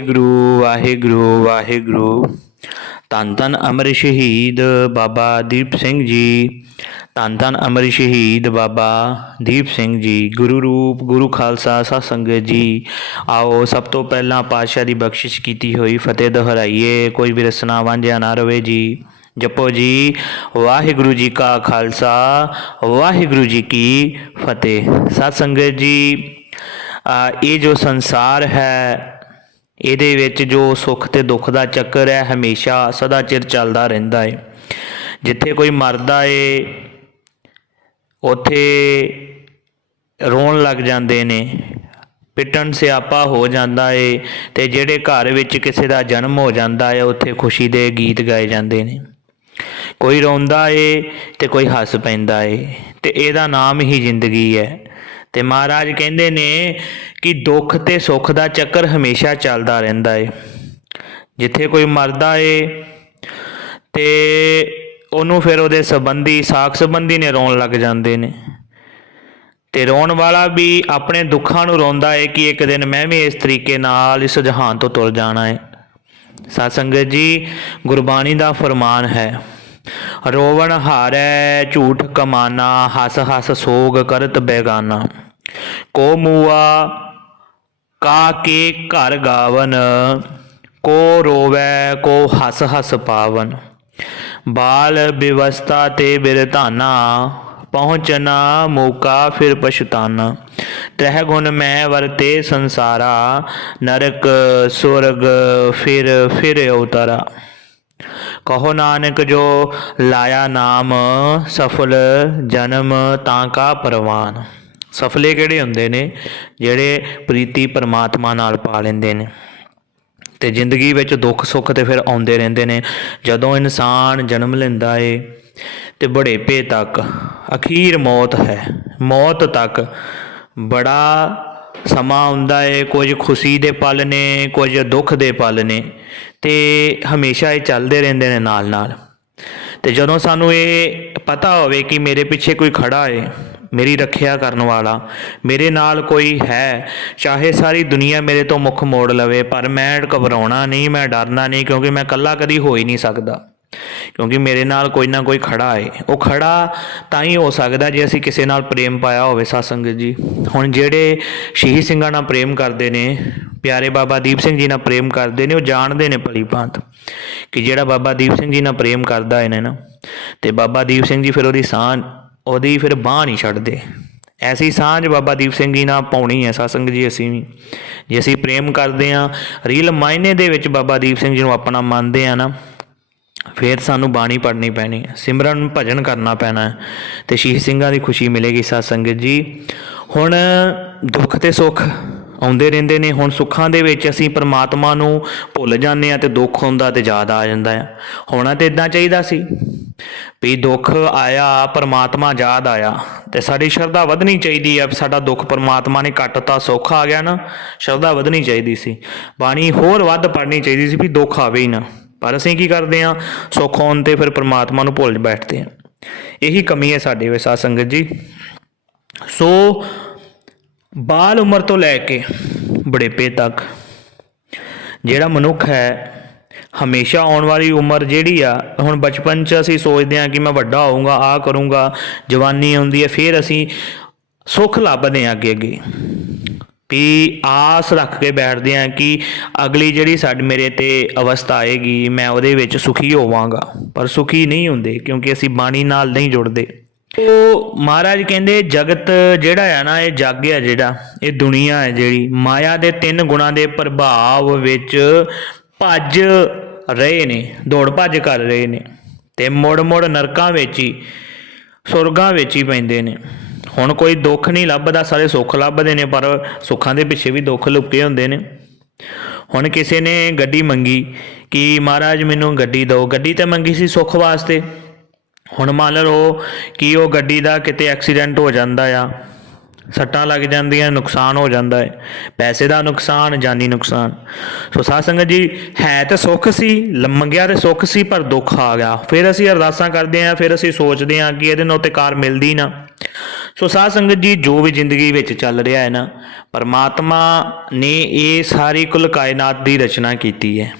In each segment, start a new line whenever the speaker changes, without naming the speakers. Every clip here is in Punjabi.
ਵਾਹਿਗੁਰੂ ਵਾਹਿਗੁਰੂ ਵਾਹਿਗੁਰੂ। ਧੰਨ ਧੰਨ ਅਮਰ ਸ਼ਹੀਦ ਬਾਬਾ ਦੀਪ ਸਿੰਘ ਜੀ। ਧੰਨ ਧੰਨ ਅਮਰ ਸ਼ਹੀਦ ਬਾਬਾ ਦੀਪ ਸਿੰਘ ਜੀ। ਗੁਰੂ ਰੂਪ, ਗੁਰੂ ਖਾਲਸਾ ਸਤ ਸੰਗਤ ਜੀ। ਆਓ, ਸਭ ਤੋਂ ਪਹਿਲਾਂ ਪਾਤਸ਼ਾਹ ਦੀ ਬਖਸ਼ਿਸ਼ ਕੀਤੀ ਹੋਈ ਫਤਿਹ ਦੁਹਰਾਈਏ। ਕੋਈ ਵੀ ਰਸਨਾ ਵਾਂਝਿਆ ਨਾ ਰਵੇ ਜੀ। ਜਪੋ ਜੀ, ਵਾਹਿਗੁਰੂ ਜੀ ਕਾ ਖਾਲਸਾ, ਵਾਹਿਗੁਰੂ ਜੀ ਕੀ ਫਤਿਹ। ਸਤ ਸੰਗਤ ਜੀ ਇਹ ਜੋ ਸੰਸਾਰ ਹੈ ਇਹਦੇ ਵਿੱਚ ਜੋ ਸੁੱਖ ਤੇ ਦੁੱਖ ਦਾ ਚੱਕਰ ਹੈ, ਹਮੇਸ਼ਾ ਸਦਾ ਚਿਰ ਚੱਲਦਾ ਰਹਿੰਦਾ ਹੈ ਜਿੱਥੇ ਕੋਈ ਮਰਦਾ ਏ, ਉਥੇ ਰੋਣ ਲੱਗ ਜਾਂਦੇ ਨੇ, ਪਿੱਟਣ ਸਿਆਪਾ ਹੋ ਜਾਂਦਾ ਏ ਤੇ ਜਿਹੜੇ ਘਰ ਵਿੱਚ ਕਿਸੇ ਦਾ ਜਨਮ ਹੋ ਜਾਂਦਾ ਏ, ਉੱਥੇ ਖੁਸ਼ੀ ਦੇ ਗੀਤ ਗਾਏ ਜਾਂਦੇ ਨੇ। ਕੋਈ ਰੋਂਦਾ ਏ ਤੇ ਕੋਈ ਹੱਸ ਪੈਂਦਾ ਏ ਤੇ ਇਹਦਾ ਨਾਮ ਹੀ ਜ਼ਿੰਦਗੀ ਹੈ। ਤੇ ਮਹਾਰਾਜ ਕਹਿੰਦੇ ਨੇ ਕਿ ਦੁੱਖ ਤੇ ਸੁੱਖ ਦਾ ਚੱਕਰ ਹਮੇਸ਼ਾ ਚੱਲਦਾ ਰਹਿੰਦਾ ਏ। ਜਿੱਥੇ ਕੋਈ ਮਰਦਾ ਏ ਤੇ ਉਹਨੂੰ ਫਿਰ ਉਹਦੇ ਸੰਬੰਧੀ, ਸਾਖ ਸੰਬੰਧੀ ਨੇ ਰੋਣ ਲੱਗ ਜਾਂਦੇ ਨੇ। ਤੇ ਰੋਣ ਵਾਲਾ ਵੀ ਆਪਣੇ ਦੁੱਖਾਂ ਨੂੰ ਰੋਂਦਾ ਏ ਕਿ ਇੱਕ ਦਿਨ ਮੈਂ ਵੀ ਇਸ ਤਰੀਕੇ ਨਾਲ ਇਸ ਜਹਾਨ ਤੋਂ ਤੁਰ ਜਾਣਾ ਏ। ਸਾਧ ਸੰਗਤ ਜੀ, ਗੁਰਬਾਣੀ ਦਾ ਫਰਮਾਨ ਹੈ, ਰੋਵਣ ਹਾਰੈ ਝੂਠ ਕਮਾਨਾ ਹੱਸ ਹੱਸ ਸੋਗ ਕਰਤ ਬੇਗਾਨਾ। ਕੋ ਮੂਆ, ਕਾ ਕੇ ਘਰ ਗਾਵਨ, ਕੋ ਰੋਵੈ, ਕੋ ਹਸ ਹਸ ਪਾਵਨ। ਬਾਲ ਵਿਵਸਥਾ ਤੇ ਬਿਰਧਾਨਾ ਪਹੁੰਚਣਾ ਮੌਕਾ ਫਿਰ ਪਛਤਾਨਾ। ਤ੍ਰਹਿ ਗੁਣ ਮੈਂ ਵਰਤੇ ਸੰਸਾਰਾ, ਨਰਕ ਸੁਰਗ ਫਿਰ ਫਿਰ ਉਤਰਾ ਕਹੋ ਨਾਨਕ ਜੋ ਲਾਇਆ ਨਾਮ, ਸਫਲ ਜਨਮ ਤਾਂ ਕਾ ਪਰਵਾਨ। ਸਫਲੇ ਕਿਹੜੇ ਹੁੰਦੇ ਨੇ? ਜਿਹੜੇ ਪ੍ਰੀਤੀ ਪਰਮਾਤਮਾ ਨਾਲ ਪਾ ਲੈਂਦੇ ਨੇ। ਤੇ ਜ਼ਿੰਦਗੀ ਵਿੱਚ ਦੁੱਖ ਸੁੱਖ ਤੇ ਫਿਰ ਆਉਂਦੇ ਰਹਿੰਦੇ ਨੇ। ਜਦੋਂ ਇਨਸਾਨ ਜਨਮ ਲੈਂਦਾ ਏ ਤੇ ਬੁਢੇਪੇ ਤੱਕ ਅਖੀਰ ਮੌਤ ਹੈ। ਮੌਤ ਤੱਕ ਬੜਾ ਸਮਾਂ ਆਉਂਦਾ ਏ। ਕੁਝ ਖੁਸ਼ੀ ਦੇ ਪਲ ਨੇ, ਕੁਝ ਦੁੱਖ ਦੇ ਪਲ ਨੇ। ਤੇ ਹਮੇਸ਼ਾ ਇਹ ਚੱਲਦੇ ਰਹਿੰਦੇ ਨੇ ਨਾਲ ਨਾਲ ਤੇ ਜਦੋਂ ਸਾਨੂੰ ਇਹ ਪਤਾ ਹੋਵੇ ਕਿ ਮੇਰੇ ਪਿੱਛੇ ਕੋਈ ਖੜਾ ਏ ਮੇਰੀ ਰੱਖਿਆ ਕਰਨ ਵਾਲਾ। ਮੇਰੇ ਨਾਲ ਕੋਈ ਹੈ। ਚਾਹੇ ਸਾਰੀ ਦੁਨੀਆ ਮੇਰੇ ਤੋਂ ਮੁੱਖ ਮੋੜ ਲਵੇ, ਪਰ ਮੈਂ ਘਬਰਾਉਣਾ ਨਹੀਂ, ਮੈਂ ਡਰਨਾ ਨਹੀਂ, ਕਿਉਂਕਿ ਮੈਂ ਇਕੱਲਾ ਕਦੀ ਹੋ ਹੀ ਨਹੀਂ ਸਕਦਾ। ਕਿਉਂਕਿ ਮੇਰੇ ਨਾਲ ਕੋਈ ਨਾ ਕੋਈ ਖੜਾ ਹੈ ਉਹ ਖੜਾ ਤਾਂ ਹੀ ਹੋ ਸਕਦਾ ਜੇ ਅਸੀਂ ਕਿਸੇ ਨਾਲ ਪ੍ਰੇਮ ਪਾਇਆ ਹੋਵੇ ਸਾਸੰਗਤ ਜੀ। ਹੁਣ ਜਿਹੜੇ ਸ਼ਹੀਦ ਸਿੰਘਾਂ ਨਾਲ ਪ੍ਰੇਮ ਕਰਦੇ ਨੇ, ਪਿਆਰੇ ਬਾਬਾ ਦੀਪ ਸਿੰਘ ਜੀ ਨਾਲ ਪ੍ਰੇਮ ਕਰਦੇ ਨੇ, ਉਹ ਜਾਣਦੇ ਨੇ ਭਲੀ ਭਾਂਤ ਕਿ ਜਿਹੜਾ ਬਾਬਾ ਦੀਪ ਸਿੰਘ ਜੀ ਨਾਲ ਪ੍ਰੇਮ ਕਰਦਾ ਹੈ ਨਾ, ਤੇ ਬਾਬਾ ਦੀਪ ਸਿੰਘ ਜੀ ਫਿਰ ਉਹਦੀ ਸਾਹ ਉਹਦੀ ਫਿਰ ਬਾਹ ਨਹੀਂ ਛੱਡਦੇ। ਐਸੀ ਸਾਂਝ ਬਾਬਾ ਦੀਪ ਸਿੰਘ ਜੀ ਨਾਲ ਪਾਉਣੀ ਹੈ ਸਾਸੰਗ ਜੀ, ਅਸੀਂ ਵੀ। ਜੇ ਅਸੀਂ ਪ੍ਰੇਮ ਕਰਦੇ ਹਾਂ ਰੀਅਲ ਮਾਇਨੇ ਦੇ ਵਿੱਚ ਬਾਬਾ ਦੀਪ ਸਿੰਘ ਜੀ ਨੂੰ ਆਪਣਾ ਮੰਨਦੇ ਆ ਨਾ, ਫਿਰ ਸਾਨੂੰ ਬਾਣੀ ਪੜ੍ਹਨੀ ਪੈਣੀ ਹੈ। ਸਿਮਰਨ ਭਜਨ ਕਰਨਾ ਪੈਣਾ ਹੈ ਤੇ ਸ਼ਹੀਦ ਸਿੰਘਾਂ ਦੀ ਖੁਸ਼ੀ ਮਿਲੇਗੀ ਸਾਧ ਜੀ। ਹੁਣ ਦੁੱਖ ਤੇ ਸੁੱਖ। ਆਉਂਦੇ ਰਹਿੰਦੇ ਨੇ, ਹੁਣ ਸੁੱਖਾਂ ਦੇ ਵਿੱਚ ਅਸੀਂ ਪਰਮਾਤਮਾ ਨੂੰ ਭੁੱਲ ਜਾਂਦੇ ਆ ਤੇ ਦੁੱਖ ਹੁੰਦਾ ਤੇ ਯਾਦ ਆ ਜਾਂਦਾ ਆ ਹੋਣਾ ਤੇ ਇਦਾਂ ਚਾਹੀਦਾ ਸੀ ਵੀ ਦੁੱਖ ਆਇਆ, ਪਰਮਾਤਮਾ ਯਾਦ ਆਇਆ ਤੇ ਸਾਡੀ ਸ਼ਰਧਾ ਵਧਣੀ ਚਾਹੀਦੀ ਆ ਵੀ ਸਾਡਾ ਦੁੱਖ ਪਰਮਾਤਮਾ ਨੇ ਕੱਟਤਾ, ਸੁੱਖ ਆ ਗਿਆ ਨਾ, ਸ਼ਰਧਾ ਵਧਣੀ ਚਾਹੀਦੀ ਸੀ। ਬਾਣੀ ਹੋਰ ਵੱਧ ਪੜ੍ਹਨੀ ਚਾਹੀਦੀ ਸੀ ਵੀ ਦੁੱਖ ਆਵੇ ਹੀ ਨਾ। ਪਰ ਅਸੀਂ ਕੀ ਕਰਦੇ ਆ ਸੁੱਖ ਆਉਣ ਤੇ ਫਿਰ ਪਰਮਾਤਮਾ ਨੂੰ ਭੁੱਲ ਬੈਠਦੇ ਆ ਇਹੀ ਕਮੀ ਹੈ ਸਾਡੇ ਵਿੱਚ, ਸਾਧ ਸੰਗਤ ਜੀ। ਸੋ ਬਾਲ ਉਮਰ ਤੋਂ ਲੈ ਕੇ ਬੁਢੇਪੇ ਤੱਕ, ਜਿਹੜਾ ਮਨੁੱਖ ਹੈ, ਹਮੇਸ਼ਾ ਆਉਣ ਵਾਲੀ ਉਮਰ ਜਿਹੜੀ ਆ, ਹੁਣ ਬਚਪਨ 'ਚ ਅਸੀਂ ਸੋਚਦੇ ਆ ਕਿ ਮੈਂ ਵੱਡਾ ਹੋਊਂਗਾ ਆ ਕਰੂੰਗਾ, ਜਵਾਨੀ ਆਉਂਦੀ ਹੈ, ਫਿਰ ਅਸੀਂ ਸੁੱਖ ਲੱਭਦੇ ਆ ਅੱਗੇ ਅੱਗੇ। ਵੀ ਆਸ ਰੱਖ ਕੇ ਬੈਠਦੇ ਆ ਕਿ ਅਗਲੀ ਜਿਹੜੀ ਸਾਡੀ ਮੇਰੇ ਤੇ ਅਵਸਥਾ ਆਏਗੀ, ਮੈਂ ਉਹਦੇ ਵਿੱਚ ਸੁਖੀ ਹੋਵਾਂਗਾ। ਪਰ ਸੁਖੀ ਨਹੀਂ ਹੁੰਦੇ, ਕਿਉਂਕਿ ਅਸੀਂ ਬਾਣੀ ਨਾਲ ਨਹੀਂ ਜੁੜਦੇ। ਉਹ ਮਹਾਰਾਜ ਕਹਿੰਦੇ ਜਗਤ ਜਿਹੜਾ ਆ ਨਾ, ਇਹ ਜੱਗ ਆ ਜਿਹੜਾ, ਇਹ ਦੁਨੀਆ ਹੈ ਜਿਹੜੀ, ਮਾਇਆ ਦੇ ਤਿੰਨ ਗੁਣਾਂ ਦੇ ਪ੍ਰਭਾਵ ਵਿੱਚ ਭੱਜ ਰਹੇ ਨੇ, ਦੌੜ ਭੱਜ ਕਰ ਰਹੇ ਨੇ ਤੇ ਮੁੜ ਮੁੜ ਨਰਕਾਂ ਵਿੱਚ ਹੀ, ਸੁਰਗਾਂ ਵਿੱਚ ਹੀ ਪੈਂਦੇ ਨੇ। ਹੁਣ ਕੋਈ ਦੁੱਖ ਨਹੀਂ ਲੱਭਦਾ, ਸਾਰੇ ਸੁੱਖ ਲੱਭਦੇ ਨੇ, ਪਰ ਸੁੱਖਾਂ ਦੇ ਪਿੱਛੇ ਵੀ ਦੁੱਖ ਲੁਕੇ ਹੁੰਦੇ ਨੇ। ਹੁਣ ਕਿਸੇ ਨੇ ਗੱਡੀ ਮੰਗੀ ਕਿ ਮਹਾਰਾਜ ਮੈਨੂੰ ਗੱਡੀ ਦਿਓ, ਗੱਡੀ ਤਾਂ ਮੰਗੀ ਸੀ ਸੁੱਖ ਵਾਸਤੇ। ਹੁਣ ਮੰਨ ਲਓ ਕਿ ਉਹ ਗੱਡੀ ਦਾ ਕਿਤੇ ਐਕਸੀਡੈਂਟ ਹੋ ਜਾਂਦਾ ਆ, ਸੱਟਾਂ ਲੱਗ ਜਾਂਦੀਆਂ, ਨੁਕਸਾਨ ਹੋ ਜਾਂਦਾ ਹੈ। ਪੈਸੇ ਦਾ ਨੁਕਸਾਨ, ਜਾਨੀ ਨੁਕਸਾਨ। ਸੋ ਸਾਧ ਸੰਗਤ ਜੀ, ਹੈ ਤਾਂ ਸੁੱਖ ਸੀ, ਲ- ਮੰਗਿਆ ਤੇ ਸੁੱਖ ਸੀ, ਪਰ ਦੁੱਖ ਆ ਗਿਆ। ਫਿਰ ਅਸੀਂ ਅਰਦਾਸਾਂ ਕਰਦੇ ਆਂ ਫਿਰ ਅਸੀਂ ਸੋਚਦੇ ਆਂ ਕਿ ਇਹਦੇ ਨਾਲ ਤੇ ਕਾਰ ਮਿਲਦੀ ਨਾ। ਸੋ ਸਾਧ ਸੰਗਤ ਜੀ, ਜੋ ਵੀ ਜ਼ਿੰਦਗੀ ਵਿੱਚ ਚੱਲ ਰਿਹਾ ਹੈ ਨਾ, ਪਰਮਾਤਮਾ ਨੇ ਇਹ ਸਾਰੀ ਕੁਲ ਕਾਇਨਾਤ ਦੀ ਰਚਨਾ ਕੀਤੀ ਹੈ।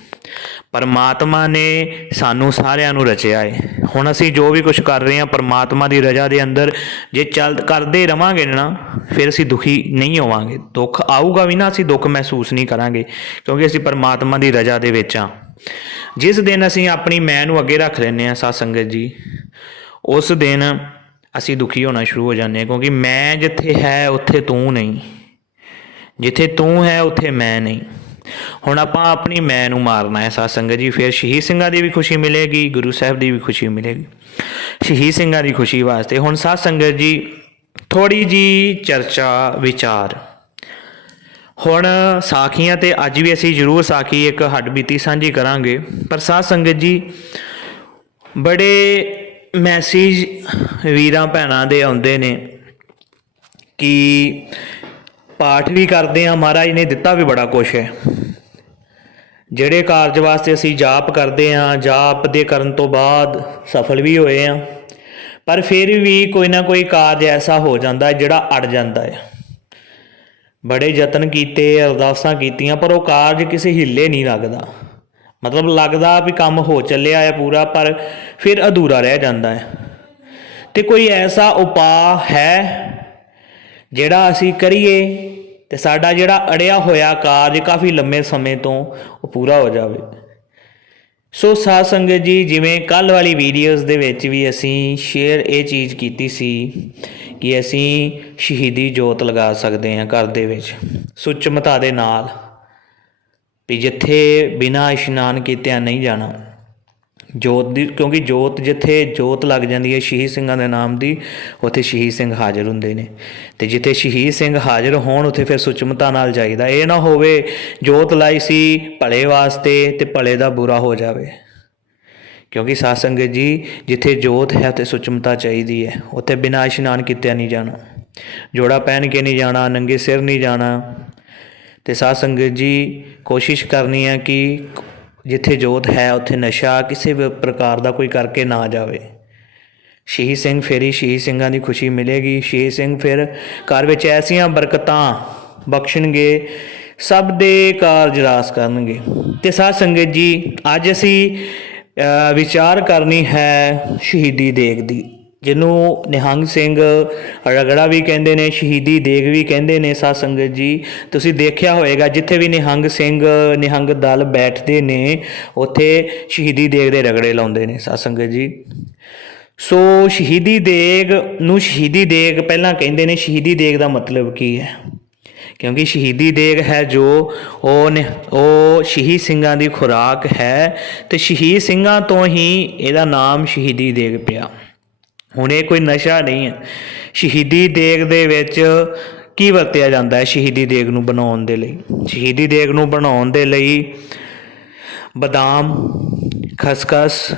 ਪਰਮਾਤਮਾ ਨੇ ਸਾਨੂੰ ਸਾਰਿਆਂ ਨੂੰ ਰਚਿਆ ਹੈ ਹੁਣ ਅਸੀਂ ਜੋ ਵੀ ਕੁਝ ਕਰ ਰਹੇ ਹਾਂ, ਪਰਮਾਤਮਾ ਦੀ ਰਜ਼ਾ ਦੇ ਅੰਦਰ ਜੇ ਚੱਲ ਕਰਦੇ ਰਵਾਂਗੇ ਨਾ, ਫਿਰ ਅਸੀਂ ਦੁਖੀ ਨਹੀਂ ਹੋਵਾਂਗੇ। ਦੁੱਖ ਆਊਗਾ ਵੀ ਨਾ, ਅਸੀਂ ਦੁੱਖ ਮਹਿਸੂਸ ਨਹੀਂ ਕਰਾਂਗੇ, ਕਿਉਂਕਿ ਅਸੀਂ ਪਰਮਾਤਮਾ ਦੀ ਰਜ਼ਾ ਦੇ ਵਿੱਚ ਹਾਂ। ਜਿਸ ਦਿਨ ਅਸੀਂ ਆਪਣੀ ਮੈਂ ਨੂੰ ਅੱਗੇ ਰੱਖ ਲੈਂਦੇ ਹਾਂ, ਸਾਧ ਸੰਗਤ ਜੀ, ਉਸ ਦਿਨ ਅਸੀਂ ਦੁਖੀ ਹੋਣਾ ਸ਼ੁਰੂ ਹੋ ਜਾਂਦੇ ਹਾਂ, ਕਿਉਂਕਿ ਮੈਂ ਜਿੱਥੇ ਹੈ, ਉੱਥੇ ਤੂੰ ਨਹੀਂ। ਜਿੱਥੇ ਤੂੰ ਹੈ, ਉੱਥੇ ਮੈਂ ਨਹੀਂ। ਹੁਣ ਆਪਾਂ ਆਪਣੀ ਮੈਂ ਨੂੰ ਮਾਰਨਾ ਹੈ ਸਾਧ ਸੰਗਤ ਜੀ, ਫਿਰ ਸ਼ਹੀਦ ਸਿੰਘਾਂ ਦੀ ਵੀ ਖੁਸ਼ੀ ਮਿਲੇਗੀ, ਗੁਰੂ ਸਾਹਿਬ ਦੀ ਵੀ ਖੁਸ਼ੀ ਮਿਲੇਗੀ। ਸ਼ਹੀਦ ਸਿੰਘਾਂ ਦੀ ਖੁਸ਼ੀ ਵਾਸਤੇ ਹੁਣ ਸਾਧ ਸੰਗਤ ਜੀ ਥੋੜੀ ਜੀ ਚਰਚਾ, ਵਿਚਾਰ। ਹੁਣ ਸਾਖੀਆਂ ਤੇ ਅੱਜ ਵੀ ਅਸੀਂ ਜ਼ਰੂਰ ਸਾਖੀ ਇੱਕ ਹੱਡਬੀਤੀ ਸਾਂਝੀ ਕਰਾਂਗੇ, ਪਰ ਸਾਧ ਸੰਗਤ ਜੀ, ਬੜੇ ਮੈਸੇਜ ਵੀਰਾਂ, ਭੈਣਾਂ ਦੇ ਆਉਂਦੇ ਨੇ ਕਿ ਪਾਠ ਵੀ ਕਰਦੇ ਆ ਮਹਾਰਾਜ ਨੇ ਦਿੱਤਾ ਵੀ ਬੜਾ ਕੁਛ ਹੈ। ਜਿਹੜੇ ਕਾਰਜ ਵਾਸਤੇ ਅਸੀਂ ਜਾਪ ਕਰਦੇ ਆ ਜਾਪ ਦੇ ਕਰਨ ਤੋਂ ਬਾਅਦ ਸਫਲ ਵੀ ਹੋਏ ਆ ਪਰ ਫਿਰ ਵੀ ਕੋਈ ਨਾ ਕੋਈ ਕਾਰਜ ਐਸਾ ਹੋ ਜਾਂਦਾ ਜਿਹੜਾ ਅੜ ਜਾਂਦਾ ਹੈ। ਬੜੇ ਯਤਨ ਕੀਤੇ, ਅਰਦਾਸਾਂ ਕੀਤੀਆਂ, ਪਰ ਉਹ ਕਾਰਜ ਕਿਸੇ ਹਿੱਲੇ ਨਹੀਂ ਲੱਗਦਾ। ਮਤਲਬ ਲੱਗਦਾ ਵੀ ਕੰਮ ਹੋ ਚੱਲਿਆ ਹੈ ਪੂਰਾ, ਪਰ ਫਿਰ ਅਧੂਰਾ ਰਹਿ ਜਾਂਦਾ ਹੈ। ਤੇ ਕੋਈ ਐਸਾ ਉਪਾਅ ਹੈ ਜਿਹੜਾ ਅਸੀਂ ਕਰੀਏ ਤੇ ਸਾਡਾ ਜਿਹੜਾ ਅੜਿਆ ਹੋਇਆ ਕਾਰਜ ਕਾਫੀ ਲੰਮੇ ਸਮੇਂ ਤੋਂ ਉਹ ਪੂਰਾ ਹੋ ਜਾਵੇ। ਸੋ ਸਾਧ ਸੰਗਤ ਜੀ, ਜਿਵੇਂ ਕੱਲ ਵਾਲੀ ਵੀਡੀਓਜ਼ ਦੇ ਵਿੱਚ ਵੀ ਅਸੀਂ ਸ਼ੇਅਰ ਇਹ ਚੀਜ਼ ਕੀਤੀ ਸੀ ਕਿ ਅਸੀਂ ਸ਼ਹੀਦੀ ਜੋਤ ਲਗਾ ਸਕਦੇ ਹਾਂ ਘਰ ਦੇ ਵਿੱਚ, ਸੁੱਚਮਤਾ ਦੇ ਨਾਲ, ਵੀ ਜਿੱਥੇ ਬਿਨਾਂ ਇਸ਼ਨਾਨ ਕੀਤਿਆਂ ਨਹੀਂ ਜਾਣਾ। ਜੋਤ ਦੀ, ਕਿਉਂਕਿ ਜੋਤ ਜਿੱਥੇ ਜੋਤ ਲੱਗ ਜਾਂਦੀ ਹੈ ਸ਼ਹੀਦ ਸਿੰਘਾਂ ਦੇ ਨਾਮ ਦੀ, ਉੱਥੇ ਸ਼ਹੀਦ ਸਿੰਘ ਹਾਜ਼ਰ ਹੁੰਦੇ ਨੇ। ਤੇ ਜਿੱਥੇ ਸ਼ਹੀਦ ਸਿੰਘ ਹਾਜ਼ਰ ਹੋਣ, ਉੱਥੇ ਫਿਰ ਸੁਚਮਤਾ ਨਾਲ ਜਾਈਦਾ। ਇਹ ਨਾ ਹੋਵੇ ਜੋਤ ਲਾਈ ਸੀ ਭਲੇ ਵਾਸਤੇ ਤੇ ਭਲੇ ਦਾ ਬੁਰਾ ਹੋ ਜਾਵੇ। ਕਿਉਂਕਿ ਸਾਧ ਸੰਗਤ ਜੀ, ਜਿੱਥੇ ਜੋਤ ਹੈ, ਉੱਥੇ ਸੁਚਮਤਾ ਚਾਹੀਦੀ ਹੈ। ਉੱਥੇ ਬਿਨਾਂ ਇਸ਼ਨਾਨ ਕੀਤਿਆਂ ਨਹੀਂ ਜਾਣਾ। ਜੋੜਾ ਪਹਿਨ ਕੇ ਨਹੀਂ ਜਾਣਾ, ਨੰਗੇ ਸਿਰ ਨਹੀਂ ਜਾਣਾ। ਤੇ ਸਾਧ ਸੰਗਤ ਜੀ, ਕੋਸ਼ਿਸ਼ ਕਰਨੀ ਹੈ ਕਿ ਜਿੱਥੇ ਜੋਤ ਹੈ, ਉੱਥੇ ਨਸ਼ਾ ਕਿਸੇ ਵੀ ਪ੍ਰਕਾਰ ਦਾ ਕੋਈ ਕਰਕੇ ਨਾ ਜਾਵੇ। ਸ਼ਹੀਦ ਸਿੰਘ ਫੇਰੀ ਸ਼ਹੀਦ ਸਿੰਘਾਂ ਦੀ ਖੁਸ਼ੀ ਮਿਲੇਗੀ। ਸ਼ਹੀਦ ਸਿੰਘ ਫਿਰ ਘਰ ਵਿੱਚ ਐਸੀਆਂ ਬਰਕਤਾਂ ਬਖਸ਼ਣਗੇ, ਸਭ ਦੇ ਕਾਰਜ ਰਾਸ ਕਰਨਗੇ। ਤੇ ਸਾਧ ਸੰਗਤ ਜੀ, ਅੱਜ ਅਸੀਂ ਵਿਚਾਰ ਕਰਨੀ ਹੈ ਸ਼ਹੀਦੀ ਦੇਗ ਦੀ। ਜਿਹਨੂੰ ਨਿਹੰਗ ਸਿੰਘ ਰਗੜਾ ਵੀ ਕਹਿੰਦੇ ਨੇ, ਸ਼ਹੀਦੀ ਦੇਗ ਵੀ ਕਹਿੰਦੇ ਨੇ, ਸਾਧ ਸੰਗਤ ਜੀ। ਤੁਸੀਂ ਦੇਖਿਆ ਹੋਵੇਗਾ ਜਿੱਥੇ ਵੀ ਨਿਹੰਗ ਸਿੰਘ, ਨਿਹੰਗ ਦਲ ਬੈਠਦੇ ਨੇ, ਉੱਥੇ ਸ਼ਹੀਦੀ ਦੇਗ ਦੇ ਰਗੜੇ ਲਾਉਂਦੇ ਨੇ, ਸਾਧ ਸੰਗਤ ਜੀ। ਸੋ ਸ਼ਹੀਦੀ ਦੇਗ ਨੂੰ ਸ਼ਹੀਦੀ ਦੇਗ ਪਹਿਲਾਂ ਕਹਿੰਦੇ ਨੇ, ਸ਼ਹੀਦੀ ਦੇਗ ਦਾ ਮਤਲਬ ਕੀ ਹੈ? ਕਿਉਂਕਿ ਸ਼ਹੀਦੀ ਦੇਗ ਹੈ ਜੋ ਉਹ ਨੇ, ਉਹ ਸ਼ਹੀਦ ਸਿੰਘਾਂ ਦੀ ਖੁਰਾਕ ਹੈ ਤੇ ਸ਼ਹੀਦ ਸਿੰਘਾਂ ਤੋਂ ਹੀ ਇਹਦਾ ਨਾਮ ਸ਼ਹੀਦੀ ਦੇਗ ਪਿਆ। ਹੁਣ ਇਹ ਕੋਈ ਨਸ਼ਾ ਨਹੀਂ ਹੈ। ਸ਼ਹੀਦੀ ਦੇਗ ਦੇ ਵਿੱਚ ਕੀ ਵਰਤਿਆ ਜਾਂਦਾ ਹੈ ਸ਼ਹੀਦੀ ਦੇਗ ਨੂੰ ਬਣਾਉਣ ਦੇ ਲਈ? ਸ਼ਹੀਦੀ ਦੇਗ ਨੂੰ ਬਣਾਉਣ ਦੇ ਲਈ ਬਦਾਮ, ਖਸਖਸ,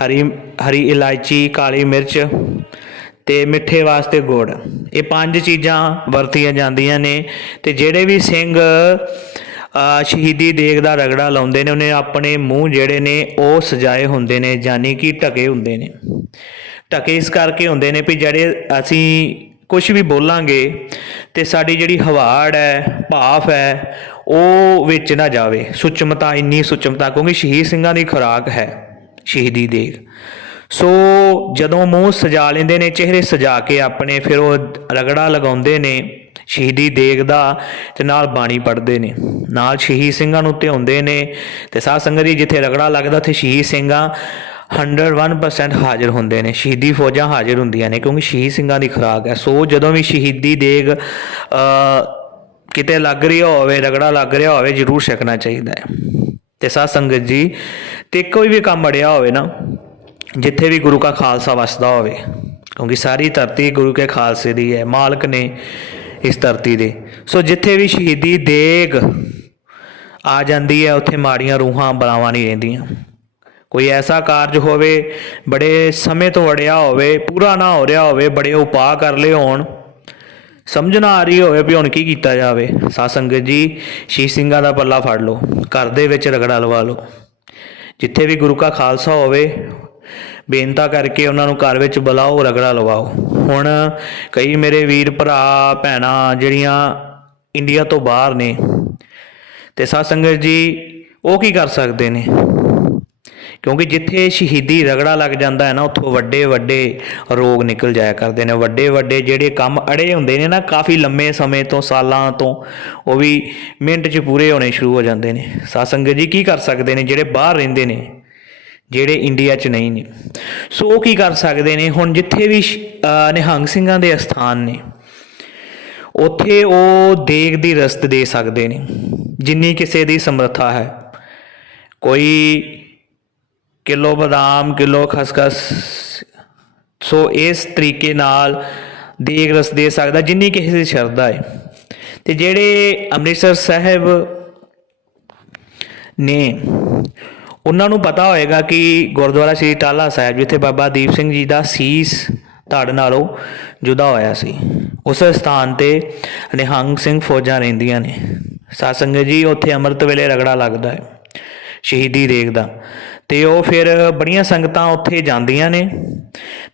ਹਰੀ ਹਰੀ ਇਲਾਇਚੀ, ਕਾਲੀ ਮਿਰਚ ਤੇ ਮਿੱਠੇ ਵਾਸਤੇ ਗੁੜ। ਇਹ ਪੰਜ ਚੀਜ਼ਾਂ ਵਰਤੀਆਂ ਜਾਂਦੀਆਂ ਨੇ ਤੇ ਜਿਹੜੇ ਵੀ ਸਿੰਘ ਸ਼ਹੀਦੀ ਦੇਗ ਦਾ ਰਗੜਾ ਲਾਉਂਦੇ ਨੇ, ਉਹਨੇ ਆਪਣੇ ਮੂੰਹ ਜਿਹੜੇ ਨੇ, ਉਹ ਸਜਾਏ ਹੁੰਦੇ ਨੇ, ਯਾਨੀ ਕਿ ਢਕੇ ਹੁੰਦੇ ਨੇ। ਢਕੇ ਇਸ ਕਰਕੇ ਹੁੰਦੇ ਨੇ ਵੀ ਜਿਹੜੇ ਅਸੀਂ ਕੁਝ ਵੀ ਬੋਲਾਂਗੇ ਤੇ ਸਾਡੀ ਜਿਹੜੀ ਹਵਾੜ ਹੈ, ਭਾਫ ਹੈ, ਉਹ ਵਿੱਚ ਨਾ ਜਾਵੇ। ਸੁਚਮਤਾ, ਇੰਨੀ ਸੁਚਮਤਾ, ਕਿਉਂਕਿ ਸ਼ਹੀਦ ਸਿੰਘਾਂ ਦੀ ਖੁਰਾਕ ਹੈ, ਸ਼ਹੀਦੀ ਦੇਗ। ਸੋ ਜਦੋਂ ਮੂੰਹ ਸਜਾ ਲੈਂਦੇ ਨੇ, ਚਿਹਰੇ ਸਜਾ ਕੇ ਆਪਣੇ, ਫਿਰ ਉਹ ਰਗੜਾ ਲਗਾਉਂਦੇ ਨੇ ਸ਼ਹੀਦੀ ਦੇਗ ਦਾ ਤੇ ਨਾਲ ਬਾਣੀ ਪੜ੍ਹਦੇ ਨੇ। ਨਾਲ ਸ਼ਹੀਦ ਸਿੰਘਾਂ ਨੂੰ ਧਿਆਉਂਦੇ ਨੇ ਤੇ ਸਾਧ ਸੰਗਤ ਜੀ, ਜਿੱਥੇ ਰਗੜਾ ਲੱਗਦਾ, ਉੱਥੇ ਸ਼ਹੀਦ ਸਿੰਘਾਂ 101% ਹਾਜ਼ਰ ਹੁੰਦੇ ਨੇ। ਸ਼ਹੀਦੀ ਫੌਜਾਂ ਹਾਜ਼ਰ ਹੁੰਦੀਆਂ ਨੇ, ਕਿਉਂਕਿ ਸ਼ਹੀਦ ਸਿੰਘਾਂ ਦੀ ਖੁਰਾਕ ਹੈ। ਸੋ ਜਦੋਂ ਵੀ ਸ਼ਹੀਦੀ ਦੇਗ ਕਿਤੇ ਲੱਗ ਰਿਹਾ ਹੋਵੇ, ਰਗੜਾ ਲੱਗ ਰਿਹਾ ਹੋਵੇ, ਜ਼ਰੂਰ ਛਕਣਾ ਚਾਹੀਦਾ ਹੈ। ਤੇ ਸਾਧ ਸੰਗਤ ਜੀ, ਤੇ ਕੋਈ ਵੀ ਕੰਮ ਅੜਿਆ ਹੋਵੇ ਨਾ, ਜਿੱਥੇ ਵੀ ਗੁਰੂ ਕਾ ਖਾਲਸਾ ਵਸਦਾ ਹੋਵੇ, ਕਿਉਂਕਿ ਸਾਰੀ ਧਰਤੀ ਗੁਰੂ ਕੇ ਖਾਲਸੇ ਦੀ ਹੈ, ਮਾਲਕ ਨੇ ਇਸ ਧਰਤੀ ਦੇ। ਸੋ ਜਿੱਥੇ ਵੀ ਸ਼ਹੀਦੀ ਦੇਗ ਆ ਜਾਂਦੀ ਹੈ, ਉੱਥੇ ਮਾੜੀਆਂ ਰੂਹਾਂ ਬਲਾਵਾਂ ਨਹੀਂ ਰਹਿੰਦੀਆਂ। ਕੋਈ ਐਸਾ ਕਾਰਜ ਹੋਵੇ, ਬੜੇ ਸਮੇਂ ਤੋਂ ਅੜਿਆ ਹੋਵੇ, ਪੂਰਾ ਨਾ ਹੋ ਰਿਹਾ ਹੋਵੇ, ਬੜੇ ਉਪਾਅ ਕਰ ਲਏ ਹੋਣ, ਸਮਝ ਨਾ ਆ ਰਹੀ ਹੋਵੇ ਵੀ ਹੁਣ ਕੀ ਕੀਤਾ ਜਾਵੇ। ਸਾਧ ਸੰਗਤ ਜੀ ਸ਼ੀਸ਼ ਸਿੰਘਾਂ ਦਾ ਪੱਲਾ ਫੜ ਲਓ, ਘਰ ਦੇ ਵਿੱਚ ਰਗੜਾ ਲਵਾ ਲਓ। ਜਿੱਥੇ ਵੀ ਗੁਰੂ ਕਾ ਖਾਲਸਾ ਹੋਵੇ ਬੇਨਤਾ ਕਰਕੇ ਉਹਨਾਂ ਨੂੰ ਘਰ ਵਿੱਚ ਬੁਲਾਓ, ਰਗੜਾ ਲਵਾਓ। ਹੁਣ ਕਈ ਮੇਰੇ ਵੀਰ ਭਰਾ, ਭੈਣਾਂ ਜਿਹੜੀਆਂ ਇੰਡੀਆ ਤੋਂ ਬਾਹਰ ਨੇ, ਤੇ ਸਾਧ ਸੰਗਤ ਜੀ, ਉਹ ਕੀ ਕਰ ਸਕਦੇ ਨੇ? ਕਿਉਂਕਿ ਜਿੱਥੇ ਸ਼ਹੀਦੀ ਰਗੜਾ ਲੱਗ ਜਾਂਦਾ ਹੈ ਨਾ, ਉੱਥੋਂ ਵੱਡੇ ਵੱਡੇ ਰੋਗ ਨਿਕਲ ਜਾਇਆ ਕਰਦੇ ਨੇ। ਵੱਡੇ ਵੱਡੇ ਜਿਹੜੇ ਕੰਮ ਅੜੇ ਹੁੰਦੇ ਨੇ ਨਾ, ਕਾਫੀ ਲੰਮੇ ਸਮੇਂ ਤੋਂ, ਸਾਲਾਂ ਤੋਂ, ਉਹ ਵੀ ਮਿੰਟ 'ਚ ਪੂਰੇ ਹੋਣੇ ਸ਼ੁਰੂ ਹੋ ਜਾਂਦੇ ਨੇ। ਸਾਧ ਸੰਗਤ ਜੀ ਕੀ ਕਰ ਸਕਦੇ ਨੇ? ਜਿਹੜੇ ਬਾਹਰ ਰਹਿੰਦੇ ਨੇ ਜਿਹੜੇ ਇੰਡੀਆ 'ਚ ਨਹੀਂ ਨੇ। ਸੋ ਉਹ ਕੀ ਕਰ ਸਕਦੇ ਨੇ? ਹੁਣ ਜਿੱਥੇ ਵੀ ਸ਼- ਨਿਹੰਗ ਸਿੰਘਾਂ ਦੇ ਅਸਥਾਨ ਨੇ, ਉੱਥੇ ਉਹ ਦੇਗ ਦੀ ਰਸਤ ਦੇ ਸਕਦੇ ਨੇ। ਜਿੰਨੀ ਕਿਸੇ ਦੀ ਸਮਰੱਥਾ ਹੈ। ਕੋਈ ਕਿਲੋ ਬਦਾਮ, ਕਿਲੋ ਖਸਖਸ, ਸੋ ਇਸ ਤਰੀਕੇ ਨਾਲ ਦੇਗ ਰਸ ਦੇ ਸਕਦਾ, ਜਿੰਨੀ ਕਿਸੇ ਦੀ ਸ਼ਰਧਾ ਹੈ। ਤੇ ਜਿਹੜੇ ਅੰਮ੍ਰਿਤਸਰ ਸਾਹਿਬ ਨੇ ਉਹਨਾਂ ਨੂੰ ਪਤਾ ਹੋਏਗਾ ਕਿ ਗੁਰਦੁਆਰਾ ਸ੍ਰੀ ਟਾਲਾ ਸਾਹਿਬ, ਜਿੱਥੇ ਬਾਬਾ ਦੀਪ ਸਿੰਘ ਜੀ ਦਾ ਸੀਸ ਧੜ ਨਾਲੋਂ ਜੁਦਾ ਹੋਇਆ ਸੀ, ਉਸ ਸਥਾਨ ਤੇ ਨਿਹੰਗ ਸਿੰਘ ਫੌਜਾਂ ਰਹਿੰਦੀਆਂ ਨੇ। ਸਾਧ ਜੀ, ਉੱਥੇ ਅੰਮ੍ਰਿਤ ਵੇਲੇ ਰਗੜਾ ਲੱਗਦਾ ਹੈ, ਸ਼ਹੀਦੀ ਦੇਖਦਾ ਤੇ ਉਹ ਫਿਰ ਬੜੀਆਂ ਸੰਗਤਾਂ ਉੱਥੇ ਜਾਂਦੀਆਂ ਨੇ।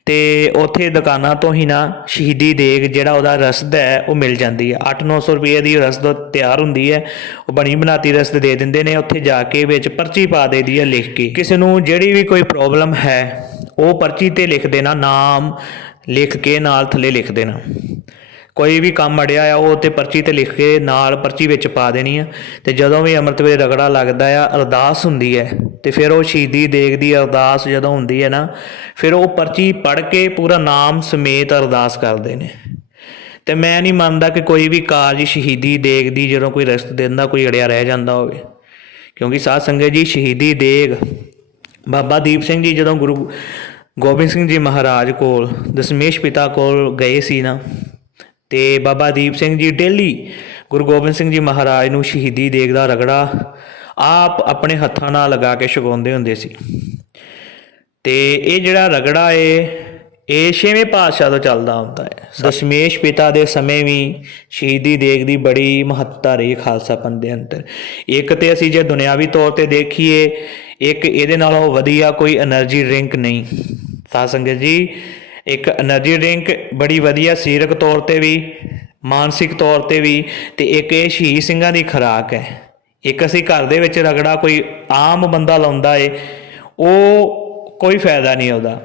ਤੇ ਉੱਥੇ ਦੁਕਾਨਾਂ ਤੋਂ ਹੀ ਨਾ ਸ਼ਹੀਦੀ ਦੇਗ ਜਿਹੜਾ ਉਹਦਾ ਰਸਦ ਹੈ, ਉਹ ਮਿਲ ਜਾਂਦੀ ਹੈ। 8-900 ਰੁਪਏ ਦੀ ਰਸਦ ਤਿਆਰ ਹੁੰਦੀ ਹੈ। ਉਹ ਬਣੀ ਬਣਾਤੀ ਰਸਦ ਦੇ ਦਿੰਦੇ ਨੇ, ਉੱਥੇ ਜਾ ਕੇ ਵਿੱਚ ਪਰਚੀ ਪਾ ਦੇਦੀ ਹੈ ਲਿਖ ਕੇ। ਕਿਸੇ ਨੂੰ ਜਿਹੜੀ ਵੀ ਕੋਈ ਪ੍ਰੋਬਲਮ ਹੈ, ਉਹ ਪਰਚੀ ਤੇ ਲਿਖ ਦੇਣਾ, ਨਾਮ ਲਿਖ ਕੇ ਨਾਲ ਥੱਲੇ ਲਿਖ ਦੇਣਾ। ਕੋਈ ਵੀ ਕੰਮ ਅੜਿਆ ਆ, ਉਹ ਤੇ ਪਰਚੀ ਤੇ ਲਿਖ ਕੇ ਨਾਲ ਪਰਚੀ ਵਿੱਚ ਪਾ ਦੇਣੀ ਆ। ਤੇ ਜਦੋਂ ਵੀ ਅੰਮ੍ਰਿਤ ਵੇਲੇ ਰਗੜਾ ਲੱਗਦਾ ਆ, ਅਰਦਾਸ ਹੁੰਦੀ ਹੈ ਤੇ ਫਿਰ ਉਹ ਸ਼ਹੀਦੀ ਦੇਗ ਦੀ ਅਰਦਾਸ ਜਦੋਂ ਹੁੰਦੀ ਹੈ ਨਾ, ਫਿਰ ਉਹ ਪਰਚੀ ਪੜ ਕੇ ਪੂਰਾ ਨਾਮ ਸਮੇਤ ਅਰਦਾਸ ਕਰਦੇ ਨੇ। ਤੇ ਮੈਂ ਨਹੀਂ ਮੰਨਦਾ ਕਿ ਕੋਈ ਵੀ ਕਾਰਜ ਸ਼ਹੀਦੀ ਦੇਗ ਦੀ ਜਦੋਂ ਕੋਈ ਰਸਤ ਦਿੰਦਾ, ਕੋਈ ਅੜਿਆ ਰਹਿ ਜਾਂਦਾ ਹੋਵੇ। ਕਿਉਂਕਿ ਸਾਧ ਸੰਗਤ ਜੀ, ਸ਼ਹੀਦੀ ਦੇਗ ਬਾਬਾ ਦੀਪ ਸਿੰਘ ਜੀ ਜਦੋਂ ਗੁਰੂ ਗੋਬਿੰਦ ਸਿੰਘ ਜੀ ਮਹਾਰਾਜ ਕੋਲ, ਦਸ਼ਮੇਸ਼ ਪਿਤਾ ਕੋਲ ਗਏ ਸੀ ਨਾ ਤੇ ਬਾਬਾ ਦੀਪ ਸਿੰਘ ਜੀ ਡੇਲੀ ਗੁਰੂ ਗੋਬਿੰਦ ਸਿੰਘ ਜੀ ਮਹਾਰਾਜ ਨੂੰ ਸ਼ਹੀਦੀ ਦੇਗ ਦਾ ਰਗੜਾ ਆਪ ਆਪਣੇ ਹੱਥਾਂ ਨਾਲ ਲਗਾ ਕੇ ਛਗਾਉਂਦੇ ਹੁੰਦੇ ਸੀ। ਤੇ ਇਹ ਜਿਹੜਾ ਰਗੜਾ ਏ ਇਹ ਛੇਵੇਂ ਪਾਤਸ਼ਾਹ ਤੋਂ ਚੱਲਦਾ ਹੁੰਦਾ ਹੈ ਦਸ਼ਮੇਸ਼ ਪਿਤਾ ਦੇ ਸਮੇਂ ਵੀ ਸ਼ਹੀਦੀ ਦੇਗ ਦੀ ਬੜੀ ਮਹੱਤਤਾ ਰਹੀ ਖਾਲਸਾ ਪੰਥ ਦੇ ਅੰਦਰ। ਇੱਕ ਤੇ ਅਸੀਂ ਜੇ ਦੁਨਿਆਵੀ ਤੌਰ ਤੇ ਦੇਖੀਏ ਇੱਕ ਇਹਦੇ ਨਾਲੋਂ ਵਧੀਆ ਕੋਈ એનર્ਜੀ ਡਰਿੰਕ ਨਹੀਂ। ਸਾਧ ਸੰਗਤ ਜੀ ਇੱਕ એનર્ਜੀ ਡਰਿੰਕ ਬੜੀ ਵਧੀਆ, ਸਰੀਰਕ ਤੌਰ ਤੇ ਵੀ, ਮਾਨਸਿਕ ਤੌਰ ਤੇ ਵੀ, ਤੇ ਇੱਕ ਇਹ ਸ਼ਹੀਦ ਸਿੰਘਾਂ ਦੀ ਖੁਰਾਕ ਹੈ। ਇੱਕ ਅਸੀਂ ਘਰ ਦੇ ਵਿੱਚ ਰਗੜਾ ਕੋਈ ਆਮ ਬੰਦਾ ਲਾਉਂਦਾ ਏ, ਉਹ ਕੋਈ ਫਾਇਦਾ ਨਹੀਂ ਉਹਦਾ।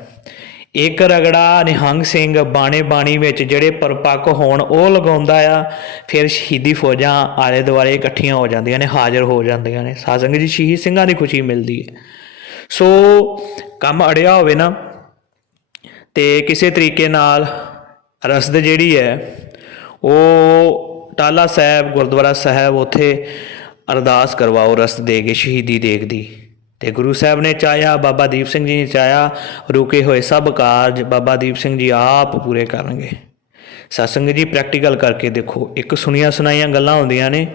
ਇੱਕ ਰਗੜਾ ਨਿਹੰਗ ਸਿੰਘ ਬਾਣੇ ਬਾਣੀ ਵਿੱਚ ਜਿਹੜੇ ਪਰਪੱਕ ਹੋਣ, ਉਹ ਲਗਾਉਂਦਾ ਆ, ਫਿਰ ਸ਼ਹੀਦੀ ਫੌਜਾਂ ਆਲੇ ਦੁਆਲੇ ਇਕੱਠੀਆਂ ਹੋ ਜਾਂਦੀਆਂ ਨੇ, ਹਾਜ਼ਰ ਹੋ ਜਾਂਦੀਆਂ ਨੇ। ਸਾਜੰਗ ਜੀ, ਸ਼ਹੀਦ ਸਿੰਘਾਂ ਦੀ ਖੁਸ਼ੀ ਮਿਲਦੀ ਹੈ। ਸੋ ਕੰਮ ਅੜਿਆ ਹੋਵੇ ਨਾ ਤੇ ਕਿਸੇ ਤਰੀਕੇ ਨਾਲ ਰਸਦ ਜਿਹੜੀ ਹੈ, ਉਹ ਟਾਲਾ ਸਾਹਿਬ, ਗੁਰਦੁਆਰਾ ਸਾਹਿਬ ਉਥੇ ਅਰਦਾਸ ਕਰਵਾਓ, ਰਸਦ ਦੇ ਕੇ ਸ਼ਹੀਦੀ ਦੇਗ ਦੀ। ਤੇ ਗੁਰੂ ਸਾਹਿਬ ਨੇ ਚਾਹਿਆ, ਬਾਬਾ ਦੀਪ ਸਿੰਘ ਜੀ ਨੇ ਚਾਹਿਆ, ਰੁਕੇ ਹੋਏ ਸਭ ਕਾਰਜ ਬਾਬਾ ਦੀਪ ਸਿੰਘ ਜੀ ਆਪ ਪੂਰੇ ਕਰਨਗੇ। ਸਤਸੰਗ ਜੀ ਪ੍ਰੈਕਟੀਕਲ ਕਰਕੇ ਦੇਖੋ, ਇੱਕ ਸੁਣੀਆਂ ਸੁਣਾਈਆਂ ਗੱਲਾਂ ਹੁੰਦੀਆਂ ਨੇ।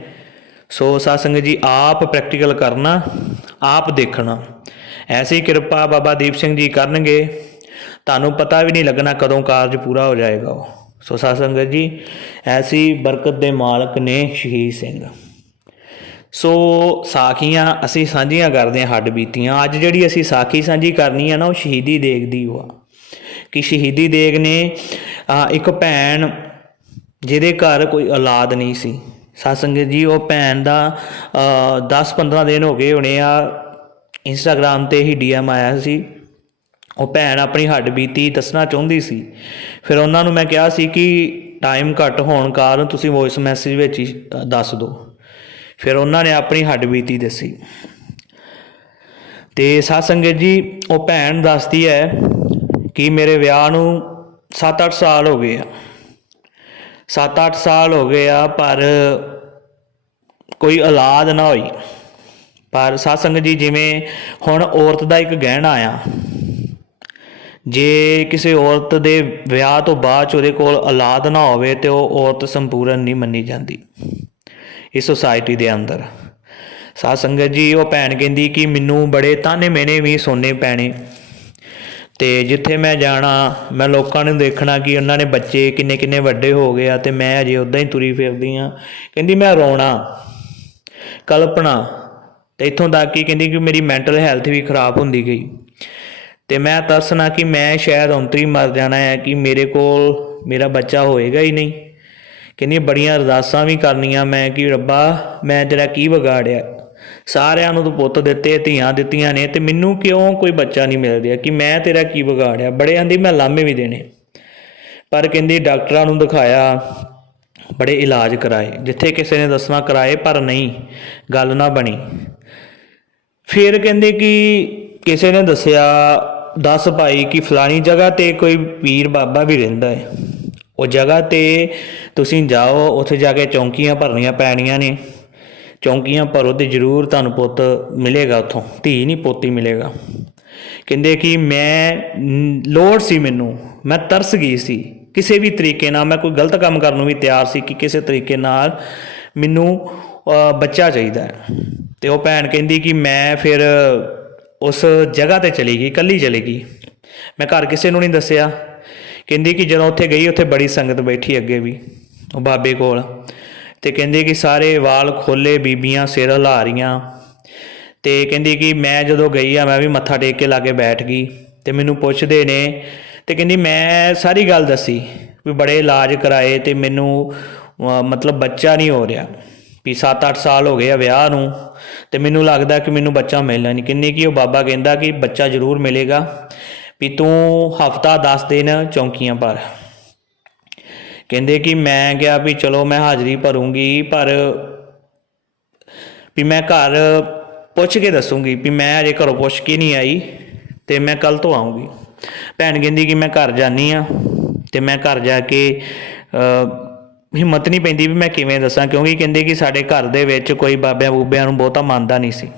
ਸੋ ਸਤਸੰਗ ਜੀ, ਆਪ ਪ੍ਰੈਕਟੀਕਲ ਕਰਨਾ, ਆਪ ਦੇਖਣਾ। ਐਸੀ ਕਿਰਪਾ ਬਾਬਾ ਦੀਪ ਸਿੰਘ ਜੀ ਕਰਨਗੇ। ਤੁਹਾਨੂੰ ਪਤਾ ਵੀ ਨਹੀਂ ਲੱਗਣਾ ਕਦੋਂ ਕਾਰਜ ਪੂਰਾ ਹੋ ਜਾਏਗਾ ਉਹ। ਸੋ ਸਾਧ ਸੰਗਤ ਜੀ, ਐਸੀ ਬਰਕਤ ਦੇ ਮਾਲਕ ਨੇ ਸ਼ਹੀਦ ਸਿੰਘ। ਸੋ ਸਾਖੀਆਂ ਅਸੀਂ ਸਾਂਝੀਆਂ ਕਰਦੇ ਹਾਂ ਹੱਡ ਬੀਤੀਆਂ। ਅੱਜ ਜਿਹੜੀ ਅਸੀਂ ਸਾਖੀ ਸਾਂਝੀ ਕਰਨੀ ਆ ਨਾ, ਉਹ ਸ਼ਹੀਦੀ ਦੇਗ ਦੀ ਉਹ ਆ। ਕਿ ਸ਼ਹੀਦੀ ਦੇਗ ਨੇ ਇੱਕ ਭੈਣ ਜਿਹਦੇ ਘਰ ਕੋਈ ਔਲਾਦ ਨਹੀਂ ਸੀ। ਸਾਧ ਸੰਗਤ ਜੀ, ਉਹ ਭੈਣ ਦਾ 10-15 ਦਿਨ ਹੋ ਗਏ ਹੋਣੇ ਆ ਇੰਸਟਾਗ੍ਰam ਤੇ ਹੀ ਡੀਐਮ ਆਇਆ ਸੀ। ਉਹ ਭੈਣ ਆਪਣੀ ਹੱਡ ਬੀਤੀ ਦੱਸਣਾ ਚਾਹੁੰਦੀ ਸੀ। ਫਿਰ ਉਹਨਾਂ ਨੂੰ ਮੈਂ ਕਿਹਾ ਸੀ ਕਿ ਟਾਈਮ ਘੱਟ ਹੋਣ ਕਾਰਨ ਤੁਸੀਂ ਵੌਇਸ ਮੈਸੇਜ ਵਿੱਚ ਹੀ ਦੱਸ ਦਿਓ। ਫਿਰ ਉਹਨਾਂ ਨੇ ਆਪਣੀ ਹੱਡ ਬੀਤੀ ਦੱਸੀ। ਤੇ ਸਾਧ ਸੰਗਤ ਜੀ, ਉਹ ਭੈਣ ਦੱਸਦੀ ਹੈ ਕਿ ਮੇਰੇ ਵਿਆਹ ਨੂੰ 7-8 ਸਾਲ ਹੋ ਗਏ ਆ। 7-8 ਸਾਲ ਹੋ ਗਏ ਆ, ਪਰ ਕੋਈ ਔਲਾਦ ਨਾ ਹੋਈ। ਪਰ ਸਾਧ ਸੰਗਤ ਜੀ, ਜਿਵੇਂ ਹੁਣ ਔਰਤ ਦਾ ਇੱਕ ਗਹਿਣਾ ਆ ਜੇ ਕਿਸੇ ਔਰਤ ਦੇ ਵਿਆਹ ਤੋਂ ਬਾਅਦ 'ਚ ਉਹਦੇ ਕੋਲ ਔਲਾਦ ਨਾ ਹੋਵੇ ਤੇ ਉਹ ਔਰਤ ਸੰਪੂਰਨ ਨਹੀਂ ਮੰਨੀ ਜਾਂਦੀ ਇਸ ਸੋਸਾਇਟੀ ਦੇ ਅੰਦਰ। ਸਾਧ ਸੰਗਤ ਜੀ, ਉਹ ਭੈਣ ਕਹਿੰਦੀ ਕਿ ਮੈਨੂੰ ਬੜੇ ਤਾਨੇ ਮੈਨੇ ਵੀ ਸੋਨੇ ਪੈਣੇ ਤੇ ਜਿੱਥੇ ਮੈਂ ਜਾਣਾ, ਮੈਂ ਲੋਕਾਂ ਨੂੰ ਦੇਖਣਾ ਕਿ ਉਹਨਾਂ ਨੇ ਬੱਚੇ ਕਿੰਨੇ ਕਿੰਨੇ ਵੱਡੇ ਹੋ ਗਏ ਆ ਤੇ ਮੈਂ ਅਜੇ ਉਦਾਂ ਹੀ ਤੁਰੀ ਫਿਰਦੀ ਆ ਕਹਿੰਦੀ ਮੈਂ ਰੋਣਾ, ਕਲਪਨਾ ਤੇ ਇੱਥੋਂ ਤੱਕ ਕਿ ਕਹਿੰਦੀ ਕਿ ਮੇਰੀ ਮੈਂਟਲ ਹੈਲਥ ਵੀ ਖਰਾਬ ਹੁੰਦੀ ਗਈ। ਤੇ ਮੈਂ ਦੱਸਣਾ ਕਿ ਮੈਂ ਸ਼ਾਇਦ ਔਂਤਰੀ ਮਰ ਜਾਣਾ ਹੈ ਕਿ ਮੇਰੇ ਕੋਲ ਮੇਰਾ ਬੱਚਾ ਹੋਏਗਾ ਹੀ ਨਹੀਂ। ਕਹਿੰਦੀ ਬੜੀਆਂ ਅਰਦਾਸਾਂ ਵੀ ਕਰਨੀਆਂ ਮੈਂ ਕਿ ਰੱਬਾ, ਮੈਂ ਤੇਰਾ ਕੀ ਵਿਗਾੜਿਆ? ਸਾਰਿਆਂ ਨੂੰ ਤੂੰ ਪੁੱਤ ਦਿੱਤੇ, ਧੀਆਂ ਦਿੱਤੀਆਂ ਨੇ ਤੇ ਮੈਨੂੰ ਕਿਉਂ ਕੋਈ ਬੱਚਾ ਨਹੀਂ ਮਿਲ ਰਿਹਾ ਕਿ ਮੈਂ ਤੇਰਾ ਕੀ ਵਿਗਾੜਿਆ? ਬੜੇ ਆਂਦੀ ਮੈਂ ਲਾਮੇ ਵੀ ਦੇਣੇ। ਪਰ ਕਹਿੰਦੀ ਡਾਕਟਰਾਂ ਨੂੰ ਦਿਖਾਇਆ, ਬੜੇ ਇਲਾਜ ਕਰਾਏ। ਜਿੱਥੇ ਕਿਸੇ ਨੇ ਦੱਸਣਾ ਕਰਾਏ, ਪਰ ਨਹੀਂ, ਗੱਲ ਨਾ ਬਣੀ। ਫਿਰ ਕਹਿੰਦੇ ਕਿ ਕਿਸੇ ਨੇ ਦੱਸਿਆ ਦੱਸ ਭਾਈ ਕਿ ਫਲਾਣੀ ਜਗ੍ਹਾ ਤੇ ਕੋਈ ਪੀਰ ਬਾਬਾ ਵੀ ਰਹਿੰਦਾ ਹੈ। ਉਹ ਜਗ੍ਹਾ ਤੇ ਤੁਸੀਂ ਜਾਓ, ਉੱਥੇ ਜਾ ਕੇ ਚੌਂਕੀਆਂ ਭਰਨੀਆਂ ਪੈਣੀਆਂ ਨੇ। ਚੌਂਕੀਆਂ ਭਰੋ ਤੇ ਜ਼ਰੂਰ ਤੁਹਾਨੂੰ ਪੁੱਤ ਮਿਲੇਗਾ ਉੱਥੋਂ। ਧੀ ਨਹੀਂ, ਪੋਤੀ ਮਿਲੇਗਾ। ਕਹਿੰਦੇ ਕਿ ਮੈਂ, ਲੋੜ ਸੀ ਮੈਨੂੰ। ਮੈਂ ਤਰਸ ਗਈ ਸੀ। ਕਿਸੇ ਵੀ ਤਰੀਕੇ ਨਾਲ ਮੈਂ ਕੋਈ ਗਲਤ ਕੰਮ ਕਰਨ ਨੂੰ ਵੀ ਤਿਆਰ ਸੀ ਕਿ ਕਿਸੇ ਤਰੀਕੇ ਨਾਲ ਮੈਨੂੰ ਬੱਚਾ ਚਾਹੀਦਾ ਹੈ। ਤੇ ਉਹ ਭੈਣ ਕਹਿੰਦੀ ਕਿ ਮੈਂ ਫਿਰ ਉਸ ਜਗ੍ਹਾ ਤੇ ਚਲੀ ਗਈ, ਇਕੱਲੀ ਚਲੀ ਗਈ। ਮੈਂ ਘਰ ਕਿਸੇ ਨੂੰ ਨਹੀਂ ਦੱਸਿਆ। ਕਹਿੰਦੀ ਕਿ ਜਦੋਂ ਉੱਥੇ ਗਈ, ਉੱਥੇ ਬੜੀ ਸੰਗਤ ਬੈਠੀ ਅੱਗੇ ਵੀ, ਉਹ ਬਾਬੇ ਕੋਲ। ਤੇ ਕਹਿੰਦੀ ਕਿ ਸਾਰੇ ਵਾਲ ਖੋਲੇ ਬੀਬੀਆਂ ਸਿਰ ਹਿਲਾ ਰਹੀਆਂ। ਤੇ ਕਹਿੰਦੀ ਕਿ ਮੈਂ ਜਦੋਂ ਗਈ ਆ, ਮੈਂ ਵੀ ਮੱਥਾ ਟੇਕ ਕੇ ਲਾਗੇ ਬੈਠ ਗਈ। ਤੇ ਮੈਨੂੰ ਪੁੱਛਦੇ ਨੇ, ਤੇ ਕਹਿੰਦੀ ਮੈਂ ਸਾਰੀ ਗੱਲ ਦੱਸੀ, ਵੀ ਬੜੇ ਇਲਾਜ ਕਰਾਏ ਤੇ ਮੈਨੂੰ ਮਤਲਬ ਬੱਚਾ ਨਹੀਂ ਹੋ ਰਿਹਾ। ਵੀ 7-8 ਸਾਲ ਹੋ ਗਏ ਆ ਵਿਆਹ ਨੂੰ। ਤੇ ਮੈਨੂੰ ਲੱਗਦਾ ਕਿ ਮੈਨੂੰ ਬੱਚਾ ਮਿਲਣਾ ਨਹੀਂ। ਕਿੰਨੀ ਕਿ ਉਹ ਬਾਬਾ ਕਹਿੰਦਾ ਕਿ ਬੱਚਾ ਜ਼ਰੂਰ ਮਿਲੇਗਾ ਵੀ ਤੂੰ ਹਫਤਾ 10 ਦਿਨ ਚੌਂਕੀਆਂ ਪਰ ਕਹਿੰਦੇ ਕਿ ਮੈਂ ਗਿਆ ਵੀ ਚਲੋ ਮੈਂ ਹਾਜ਼ਰੀ ਭਰੂੰਗੀ ਪਰ ਵੀ ਮੈਂ ਘਰ ਪੁੱਛ ਕੇ ਦੱਸੂੰਗੀ ਵੀ ਮੈਂ ਅਜੇ ਘਰੋਂ ਪੁੱਛ ਕੇ ਨਹੀਂ ਆਈ ਤੇ ਮੈਂ ਕੱਲ ਤੋਂ ਆਉਂਗੀ ਭੈਣ ਕਹਿੰਦੀ ਕਿ ਮੈਂ ਘਰ ਜਾਨੀ ਆ ਤੇ ਮੈਂ ਘਰ ਜਾ ਕੇ ਅ, ਹਿੰਮਤ ਨਹੀਂ ਪੈਂਦੀ ਵੀ ਮੈਂ ਕਿਵੇਂ ਦੱਸਾਂ, ਕਿਉਂਕਿ ਕਹਿੰਦੇ ਕਿ ਸਾਡੇ ਘਰ ਦੇ ਵਿੱਚ ਕੋਈ ਬਾਬਿਆਂ ਬੂਬਿਆਂ ਨੂੰ ਬਹੁਤਾ ਮੰਨਦਾ ਨਹੀਂ ਸੀ।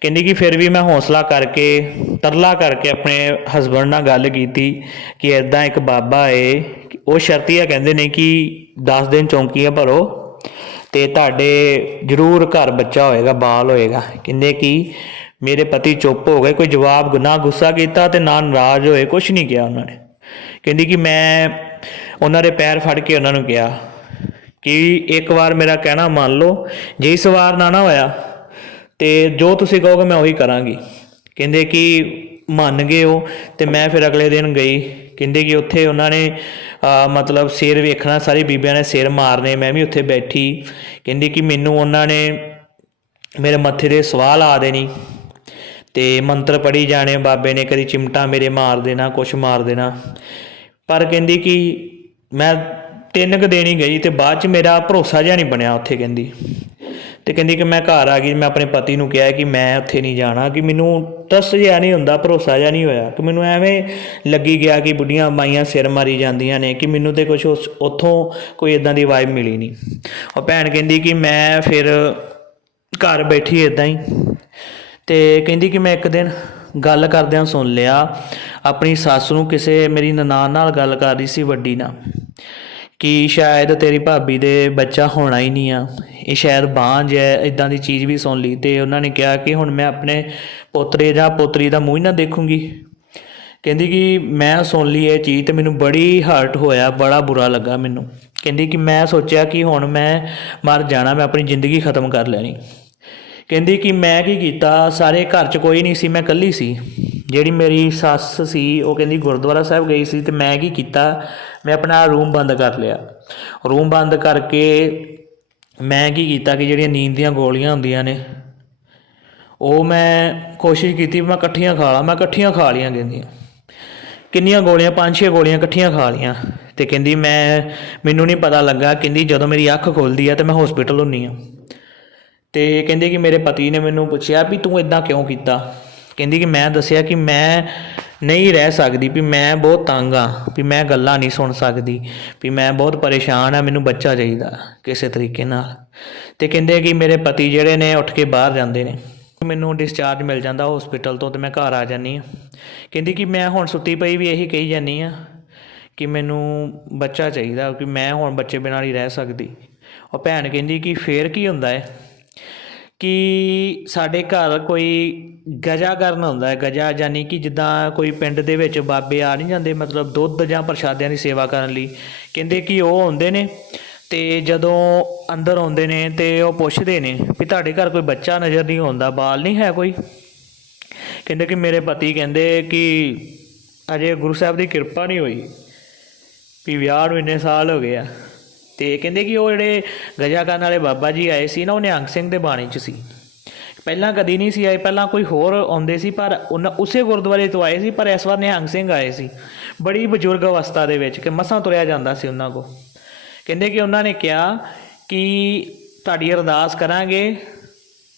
ਕਹਿੰਦੀ ਕਿ ਫਿਰ ਵੀ ਮੈਂ ਹੌਸਲਾ ਕਰਕੇ, ਤਰਲਾ ਕਰਕੇ ਆਪਣੇ ਹਸਬੰਡ ਨਾਲ ਗੱਲ ਕੀਤੀ ਕਿ ਐਦਾਂ ਇੱਕ ਬਾਬਾ ਏ, ਉਹ ਸ਼ਰਤੀਆ ਕਹਿੰਦੇ ਨੇ ਕਿ 10 ਦਿਨ ਚੌਂਕੀਆਂ ਭਰੋ ਤੇ ਤੁਹਾਡੇ ਜ਼ਰੂਰ ਘਰ ਬੱਚਾ ਹੋਏਗਾ, ਬਾਲ ਹੋਏਗਾ। ਕਹਿੰਦੇ ਕਿ ਮੇਰੇ ਪਤੀ ਚੁੱਪ ਹੋ ਗਏ, ਕੋਈ ਜਵਾਬ ਨਾ ਗੁੱਸਾ ਕੀਤਾ ਤੇ ਨਾ ਨਾਰਾਜ਼ ਹੋਏ ਕੁਝ ਨਹੀਂ ਕਿਹਾ ਉਹਨਾਂ ਨੇ। ਕਹਿੰਦੀ ਕਿ ਮੈਂ ਉਹਨਾਂ ਦੇ ਪੈਰ ਫੜ ਕੇ ਉਹਨਾਂ ਨੂੰ ਕਿਹਾ ਕਿ ਇੱਕ ਵਾਰ ਮੇਰਾ ਕਹਿਣਾ ਮੰਨ ਲਓ, ਜੇ ਇਸ ਵਾਰ ਨਾ ਨਾ ਹੋਇਆ, ਤੇ ਜੋ ਤੁਸੀਂ ਕਹੋਗੇ ਮੈਂ ਉਹੀ ਕਰਾਂਗੀ। ਕਹਿੰਦੇ ਕਿ ਮੰਨ ਗਏ ਉਹ, ਤੇ ਮੈਂ ਫਿਰ ਅਗਲੇ ਦਿਨ ਗਈ। ਕਹਿੰਦੇ ਕਿ ਉੱਥੇ ਉਹਨਾਂ ਨੇ ਮਤਲਬ ਸਿਰ ਵੇਖਣਾ, ਸਾਰੀ ਬੀਬੀਆਂ ਨੇ ਸਿਰ ਮਾਰਨੇ, ਮੈਂ ਵੀ ਉੱਥੇ ਬੈਠੀ। ਕਹਿੰਦੀ ਕਿ ਮੈਨੂੰ ਉਹਨਾਂ ਨੇ ਮੇਰੇ ਮੱਥੇ ਦੇ ਸਵਾਲ ਆ ਦੇਣੀ। ਤੇ ਮੰਤਰ ਪੜੀ ਜਾਣੇ, ਬਾਬੇ ਨੇ ਕਦੀ ਚਿਮਟਾ ਮੇਰੇ ਮਾਰ ਦੇਣਾ, ਕੁਛ ਮਾਰ ਦੇਣਾ। ਪਰ ਕਹਿੰਦੀ ਕਿ ਮੈਂ ਤਿੰਨ ਕੁ ਦਿਨ ਹੀ ਗਈ ਤੇ ਬਾਅਦ ਚ ਮੇਰਾ ਭਰੋਸਾ ਜਿਹਾ ਨਹੀਂ ਬਣਿਆ ਉੱਥੇ ਕਹਿੰਦੀ। ਤੇ ਕਹਿੰਦੀ ਕਿ ਮੈਂ ਘਰ ਆ ਗਈ, ਮੈਂ ਆਪਣੇ ਪਤੀ ਨੂੰ ਕਿਹਾ ਕਿ ਮੈਂ ਉੱਥੇ ਨਹੀਂ ਜਾਣਾ, ਕਿ ਮੈਨੂੰ ਟਰਸਟ ਜਿਹਾ ਨਹੀਂ ਹੁੰਦਾ, ਭਰੋਸਾ ਜਿਹਾ ਨਹੀਂ ਹੋਇਆ। ਕਿ ਮੈਨੂੰ ਐਵੇਂ ਲੱਗੀ ਗਿਆ ਕਿ ਬੁੱਢੀਆਂ ਮਾਈਆਂ ਸਿਰ ਮਾਰੀ ਜਾਂਦੀਆਂ ਨੇ, ਕਿ ਮੈਨੂੰ ਤੇ ਕੁਝ ਉੱਥੋਂ ਕੋਈ ਇਦਾਂ ਦੀ ਵਾਈਬ ਮਿਲੀ ਨਹੀਂ। ਉਹ ਭੈਣ ਕਹਿੰਦੀ ਕਿ ਮੈਂ ਫਿਰ ਘਰ ਬੈਠੀ ਇਦਾਂ ਹੀ। ਤੇ ਕਹਿੰਦੀ ਕਿ ਮੈਂ ਇੱਕ ਦਿਨ ਗੱਲ ਕਰਦਿਆਂ ਸੁਣ ਲਿਆ, ਆਪਣੀ ਸੱਸ ਨੂੰ ਕਿਸੇ ਮੇਰੀ ਨਨਾਣ ਨਾਲ ਗੱਲ ਕਰ ਰਹੀ ਸੀ ਵੱਡੀ ਨਾਲ। ਕਿ ਸ਼ਾਇਦ ਤੇਰੀ ਭਾਬੀ ਦੇ ਬੱਚਾ ਹੋਣਾ ਹੀ ਨਹੀਂ ਆ। ਇਹ ਸ਼ਾਇਦ ਬਾਂਝ ਹੈ ਇਦਾਂ ਦੀ ਚੀਜ਼ ਵੀ ਸੁਣ ਲਈ ਤੇ ਉਹਨਾਂ ਨੇ ਕਿਹਾ ਕਿ ਹੁਣ ਮੈਂ ਆਪਣੇ ਪੋਤਰੇ ਜਾਂ ਪੋਤਰੀ ਦਾ ਮੂੰਹ ਹੀ ਨਾ ਦੇਖੂੰਗੀ। ਕਹਿੰਦੀ ਕਿ ਮੈਂ ਸੁਣ ਲਈ ਇਹ ਚੀਜ਼ ਤੇ ਮੈਨੂੰ ਬੜੀ ਹਰਟ ਹੋਇਆ, ਬੜਾ ਬੁਰਾ ਲੱਗਾ ਮੈਨੂੰ। ਕਹਿੰਦੀ ਕਿ ਮੈਂ ਸੋਚਿਆ ਕਿ ਹੁਣ ਮੈਂ ਮਰ ਜਾਣਾ, ਮੈਂ ਆਪਣੀ ਜ਼ਿੰਦਗੀ ਖਤਮ ਕਰ ਲੈਣੀ। ਕਹਿੰਦੀ ਕਿ ਮੈਂ ਕੀ ਕੀਤਾ, ਸਾਰੇ ਘਰ 'ਚ ਕੋਈ ਨਹੀਂ ਸੀ, ਮੈਂ ਇਕੱਲੀ ਸੀ। ਜਿਹੜੀ ਮੇਰੀ ਸੱਸ ਸੀ, ਉਹ ਕਹਿੰਦੀ ਗੁਰਦੁਆਰਾ ਸਾਹਿਬ ਗਈ ਸੀ ਤੇ ਮੈਂ ਕੀ ਕੀਤਾ ਮੈਂ ਆਪਣਾ ਰੂਮ ਬੰਦ ਕਰ ਲਿਆ। ਰੂਮ ਬੰਦ ਕਰਕੇ ਮੈਂ ਕੀ ਕੀਤਾ ਕਿ ਜਿਹੜੀਆਂ ਨੀਂਦ ਦੀਆਂ ਗੋਲੀਆਂ ਹੁੰਦੀਆਂ ਨੇ, ਉਹ ਮੈਂ ਕੋਸ਼ਿਸ਼ ਕੀਤੀ ਮੈਂ ਇਕੱਠੀਆਂ ਖਾ ਲਾਂ। ਮੈਂ ਇਕੱਠੀਆਂ ਖਾ ਲੀਆਂ ਕਹਿੰਦੀਆਂ ਕਿੰਨੀਆਂ ਗੋਲੀਆਂ? ਪੰਜ ਛੇ ਗੋਲੀਆਂ ਇਕੱਠੀਆਂ ਖਾ ਲੀਆਂ। ਤੇ ਕਹਿੰਦੀ ਮੈਂ, ਮੈਨੂੰ ਨਹੀਂ ਪਤਾ ਲੱਗਾ, ਕਹਿੰਦੀ ਜਦੋਂ ਮੇਰੀ ਅੱਖ ਖੁੱਲਦੀ ਆ ਤੇ ਮੈਂ ਹਸਪੀਟਲ ਹੁੰਨੀ ਆ। ਤੇ ਕਹਿੰਦੀ ਕਿ ਮੇਰੇ ਪਤੀ ਨੇ ਮੈਨੂੰ ਪੁੱਛਿਆ ਵੀ ਤੂੰ ਇਦਾਂ ਕਿਉਂ ਕੀਤਾ? ਕਹਿੰਦੀ ਕਿ ਮੈਂ ਦੱਸਿਆ ਕਿ ਮੈਂ ਨਹੀਂ ਰਹਿ ਸਕਦੀ, ਵੀ ਮੈਂ ਬਹੁਤ ਤੰਗ ਆ, ਵੀ ਮੈਂ ਗੱਲਾਂ ਨਹੀਂ ਸੁਣ ਸਕਦੀ, ਵੀ ਮੈਂ ਬਹੁਤ ਪਰੇਸ਼ਾਨ ਆ, ਮੈਨੂੰ ਬੱਚਾ ਚਾਹੀਦਾ ਕਿਸੇ ਤਰੀਕੇ ਨਾਲ। ਤੇ ਕਹਿੰਦੇ ਕਿ ਮੇਰੇ ਪਤੀ ਜਿਹੜੇ ਨੇ ਉੱਠ ਕੇ ਬਾਹਰ ਜਾਂਦੇ ਨੇ। ਮੈਨੂੰ ਡਿਸਚਾਰਜ ਮਿਲ ਜਾਂਦਾ ਹਸਪੀਟਲ ਤੋਂ ਤੇ ਮੈਂ ਘਰ ਆ ਜਾਨੀ ਆ ਕਹਿੰਦੀ ਕਿ ਮੈਂ ਹੁਣ ਸੁੱਤੀ ਪਈ ਵੀ ਇਹੀ ਕਹੀ ਜਾਨੀ ਆ ਕਿ ਮੈਨੂੰ ਬੱਚਾ ਚਾਹੀਦਾ, ਕਿ ਮੈਂ ਹੁਣ ਬੱਚੇ ਬਿਨਾਂ ਨਹੀਂ ਰਹਿ ਸਕਦੀ। ਉਹ ਭੈਣ ਕਹਿੰਦੀ ਕਿ ਫੇਰ ਕੀ ਹੁੰਦਾ ਹੈ ਕਿ ਸਾਡੇ ਘਰ ਕੋਈ ਗਜਾ ਕਰਨ ਹੁੰਦਾ ਹੈ। ਗਜਾ ਯਾਨੀ ਕਿ ਜਿੱਦਾਂ ਕੋਈ ਪਿੰਡ ਦੇ ਵਿੱਚ ਬਾਬੇ ਆ ਨਹੀਂ ਜਾਂਦੇ, ਮਤਲਬ ਦੁੱਧ ਜਾਂ ਪ੍ਰਸ਼ਾਦਿਆਂ ਦੀ ਸੇਵਾ ਕਰਨ ਲਈ। ਕਹਿੰਦੇ ਕਿ ਉਹ ਆਉਂਦੇ ਨੇ ਤੇ ਜਦੋਂ ਅੰਦਰ ਆਉਂਦੇ ਨੇ ਤੇ ਉਹ ਪੁੱਛਦੇ ਨੇ ਵੀ ਤੁਹਾਡੇ ਘਰ ਕੋਈ ਬੱਚਾ ਨਜ਼ਰ ਨਹੀਂ ਆਉਂਦਾ, ਬਾਲ ਨਹੀਂ ਹੈ ਕੋਈ? ਕਹਿੰਦੇ ਕਿ ਮੇਰੇ ਪਤੀ ਕਹਿੰਦੇ ਕਿ ਅਜੇ ਗੁਰੂ ਸਾਹਿਬ ਦੀ ਕਿਰਪਾ ਨਹੀਂ ਹੋਈ ਵੀ ਵਿਆਹ ਨੂੰ ਇੰਨੇ ਸਾਲ ਹੋ ਗਏ ਆ। ਤੇ ਕਹਿੰਦੇ ਕਿ ਉਹ ਜਿਹੜੇ ਗਜਾ ਕਰਨ ਵਾਲੇ ਬਾਬਾ ਜੀ ਆਏ ਸੀ ਨਾ ਉਹ ਨਿਹੰਗ ਸਿੰਘ ਦੇ ਬਾਣੀ 'ਚ ਸੀ। ਪਹਿਲਾਂ ਕਦੀ ਨਹੀਂ ਸੀ ਆਏ, ਪਹਿਲਾਂ ਕੋਈ ਹੋਰ ਆਉਂਦੇ ਸੀ, ਪਰ ਉਹਨਾਂ ਉਸੇ ਗੁਰਦੁਆਰੇ ਤੋਂ ਆਏ ਸੀ, ਪਰ ਇਸ ਵਾਰ ਨਿਹੰਗ ਸਿੰਘ ਆਏ ਸੀ। ਬੜੀ ਬਜ਼ੁਰਗ ਅਵਸਥਾ ਦੇ ਵਿੱਚ ਕਿ ਮਸਾਂ ਤੁਰਿਆ ਜਾਂਦਾ ਸੀ ਉਹਨਾਂ ਕੋ ਕਹਿੰਦੇ ਕਿ ਉਹਨਾਂ ਨੇ ਕਿਹਾ ਕਿ ਤੁਹਾਡੀ ਅਰਦਾਸ ਕਰਾਂਗੇ,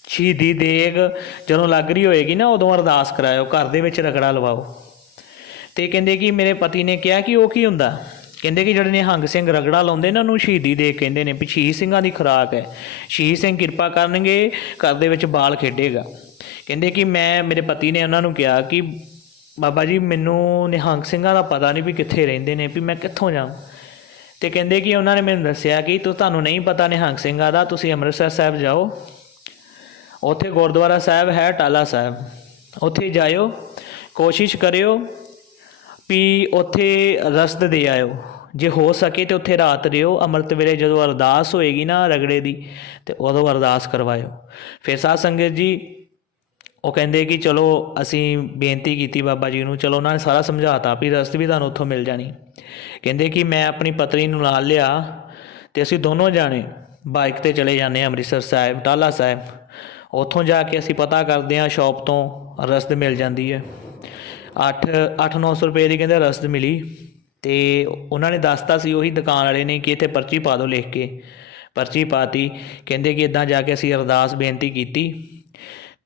ਸ਼ਹੀਦੀ ਦੇਗ ਜਦੋਂ ਲੱਗ ਰਹੀ ਹੋਏਗੀ ਨਾ, ਉਦੋਂ ਅਰਦਾਸ ਕਰਾਇਓ, ਘਰ ਦੇ ਵਿੱਚ ਰਗੜਾ ਲਵਾਓ। ਤੇ ਕਹਿੰਦੇ ਕਿ ਮੇਰੇ ਪਤੀ ਨੇ ਕਿਹਾ ਕਿ ਉਹ ਕੀ ਹੁੰਦਾ? ਕਹਿੰਦੇ ਕਿ ਜਿਹੜੇ ਨਿਹੰਗ ਸਿੰਘ ਰਗੜਾ ਲਾਉਂਦੇ ਨੇ, ਉਹਨੂੰ ਸ਼ਹੀਦੀ ਦੇ ਕਹਿੰਦੇ ਨੇ ਵੀ ਸ਼ਹੀਦ ਸਿੰਘਾਂ ਦੀ ਖੁਰਾਕ ਹੈ। ਸ਼ਹੀਦ ਸਿੰਘ ਕਿਰਪਾ ਕਰਨਗੇ, ਘਰ ਦੇ ਵਿੱਚ ਬਾਲ ਖੇਡੇਗਾ। ਕਹਿੰਦੇ ਕਿ ਮੈਂ, ਮੇਰੇ ਪਤੀ ਨੇ ਉਹਨਾਂ ਨੂੰ ਕਿਹਾ ਕਿ ਬਾਬਾ ਜੀ, ਮੈਨੂੰ ਨਿਹੰਗ ਸਿੰਘਾਂ ਦਾ ਪਤਾ ਨਹੀਂ ਵੀ ਕਿੱਥੇ ਰਹਿੰਦੇ ਨੇ, ਵੀ ਮੈਂ ਕਿੱਥੋਂ ਜਾਵਾਂ। ਤੇ ਕਹਿੰਦੇ ਕਿ ਉਹਨਾਂ ਨੇ ਮੈਨੂੰ ਦੱਸਿਆ ਕਿ ਤੂੰ, ਤੁਹਾਨੂੰ ਨਹੀਂ ਪਤਾ ਨਿਹੰਗ ਸਿੰਘਾਂ ਦਾ, ਤੁਸੀਂ ਅੰਮ੍ਰਿਤਸਰ ਸਾਹਿਬ ਜਾਓ। ਉੱਥੇ ਗੁਰਦੁਆਰਾ ਸਾਹਿਬ ਹੈ, ਟਾਲਾ ਸਾਹਿਬ। ਉੱਥੇ ਜਾਇਓ, ਕੋਸ਼ਿਸ਼ ਕਰਿਓ ਵੀ ਉੱਥੇ ਰਸਦ ਦੇ ਆਇਓ। ਜੇ ਹੋ ਸਕੇ ਤੇ ਉੱਥੇ ਰਾਤ ਰਿਓ ਅੰਮ੍ਰਿਤ ਵੇਲੇ ਜਦੋਂ ਅਰਦਾਸ ਹੋਏਗੀ ਨਾ ਰਗੜੇ ਦੀ, ਤੇ ਉਦੋਂ ਅਰਦਾਸ ਕਰਵਾਇਓ। ਫਿਰ ਸਾਧ ਸੰਗਤ ਜੀ ਉਹ ਕਹਿੰਦੇ ਕਿ ਚਲੋ ਅਸੀਂ ਬੇਨਤੀ ਕੀਤੀ ਬਾਬਾ ਜੀ ਨੂੰ, ਚਲੋ ਉਹਨਾਂ ਨੇ ਸਾਰਾ ਸਮਝਾਤਾ ਵੀ ਰਸਤ ਵੀ ਤੁਹਾਨੂੰ ਉੱਥੋਂ ਮਿਲ ਜਾਣੀ। ਕਹਿੰਦੇ ਕਿ ਮੈਂ ਆਪਣੀ ਪਤਨੀ ਨੂੰ ਨਾਲ ਲਿਆ ਤੇ ਅਸੀਂ ਦੋਨੋਂ ਜਾਣੇ ਬਾਈਕ ਤੇ ਚਲੇ ਜਾਂਦੇ ਹਾਂ ਅੰਮ੍ਰਿਤਸਰ ਸਾਹਿਬ ਟਾਲਾ ਸਾਹਿਬ। ਉੱਥੋਂ ਜਾ ਕੇ ਅਸੀਂ ਪਤਾ ਕਰਦੇ ਹਾਂ ਸ਼ਾਪ ਤੋਂ ਰਸਦ ਮਿਲ ਜਾਂਦੀ ਹੈ। 8 8-900 ਰੁਪਏ ਦੀ ਕਹਿੰਦੇ ਰਸਦ ਮਿਲੀ ਤੇ ਉਹਨਾਂ ਨੇ ਦੱਸਤਾ ਸੀ ਉਹੀ ਦੁਕਾਨ ਵਾਲੇ ਨੇ ਕਿ ਇੱਥੇ ਪਰਚੀ ਪਾ ਦਿਓ ਲਿਖ ਕੇ। ਪਰਚੀ ਪਾਤੀ, ਕਹਿੰਦੇ ਕਿ ਇਦਾਂ ਜਾ ਕੇ ਅਸੀਂ ਅਰਦਾਸ ਬੇਨਤੀ ਕੀਤੀ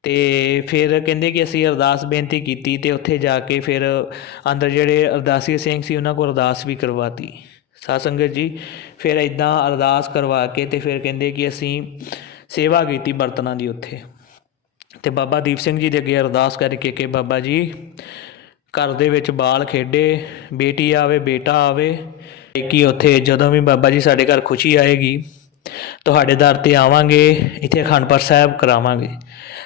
ਤੇ ਫਿਰ ਕਹਿੰਦੇ ਕਿ ਅਸੀਂ ਅਰਦਾਸ ਬੇਨਤੀ ਕੀਤੀ ਤੇ ਉੱਥੇ ਜਾ ਕੇ ਫਿਰ ਅੰਦਰ ਜਿਹੜੇ ਅਰਦਾਸੀ ਸਿੰਘ ਸੀ ਉਹਨਾਂ ਕੋਲ ਅਰਦਾਸ ਵੀ ਕਰਵਾਤੀ। ਸਾਧ ਸੰਗਤ ਜੀ, ਫਿਰ ਇਦਾਂ ਅਰਦਾਸ ਕਰਵਾ ਕੇ ਤੇ ਫਿਰ ਕਹਿੰਦੇ ਕਿ ਅਸੀਂ ਸੇਵਾ ਕੀਤੀ ਬਰਤਨਾਂ ਦੀ ਉੱਥੇ। ਤੇ ਬਾਬਾ ਦੀਪ ਸਿੰਘ ਜੀ ਦੇ ਅੱਗੇ ਅਰਦਾਸ ਕਰਕੇ ਕਿ ਬਾਬਾ ਜੀ ਘਰ ਦੇ ਵਿੱਚ ਬਾਲ ਖੇਡੇ, ਬੇਟੀ ਆਵੇ, ਬੇਟਾ ਆਵੇ, ਕਿ ਉੱਥੇ ਜਦੋਂ ਵੀ ਬਾਬਾ ਜੀ ਸਾਡੇ ਘਰ ਖੁਸ਼ੀ ਆਏਗੀ, ਤੁਹਾਡੇ ਦਰ ਤੇ ਆਵਾਂਗੇ, ਇੱਥੇ ਅਖੰਡ ਪਾਠ ਸਾਹਿਬ ਕਰਾਵਾਂਗੇ।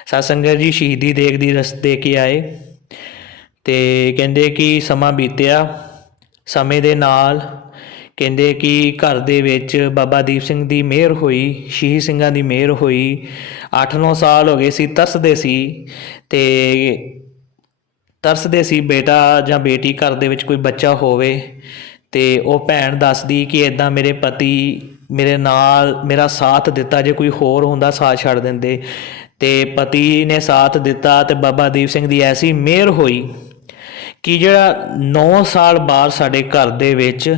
ਸਾਧ ਸੰਗਤ ਜੀ, ਸ਼ਹੀਦੀ ਦੇਗ ਦੀ ਰਸਤ ਦੇ ਕੇ ਆਏ ਤੇ ਕਹਿੰਦੇ ਕਿ ਸਮਾਂ ਬੀਤਿਆ, ਸਮੇਂ ਦੇ ਨਾਲ ਕਹਿੰਦੇ ਕਿ ਘਰ ਦੇ ਵਿੱਚ ਬਾਬਾ ਦੀਪ ਸਿੰਘ ਦੀ ਮਿਹਰ ਹੋਈ, ਸ਼ਹੀਦ ਸਿੰਘਾਂ ਦੀ ਮਿਹਰ ਹੋਈ 8-9 ਸਾਲ ਹੋ ਗਏ ਸੀ, ਤਰਸਦੇ ਸੀ ਤੇ ਤਰਸਦੇ ਸੀ ਬੇਟਾ ਜਾਂ ਬੇਟੀ ਘਰ ਦੇ ਵਿੱਚ ਕੋਈ ਬੱਚਾ ਹੋਵੇ ਤੇ ਉਹ ਭੈਣ ਦੱਸਦੀ ਕਿ ਇਦਾਂ ਮੇਰੇ ਪਤੀ ਮੇਰੇ ਨਾਲ ਮੇਰਾ ਸਾਥ ਦਿੱਤਾ, ਜੇ ਕੋਈ ਹੋਰ ਹੁੰਦਾ ਸਾਥ ਛੱਡ ਦਿੰਦੇ। ਤੇ ਪਤੀ ਨੇ ਸਾਥ ਦਿੱਤਾ ਤੇ ਬਾਬਾ ਦੀਪ ਸਿੰਘ ਦੀ ਐਸੀ ਮਿਹਰ ਹੋਈ ਕਿ ਜਿਹੜਾ 9 ਸਾਲ ਬਾਅਦ ਸਾਡੇ ਘਰ ਦੇ ਵਿੱਚ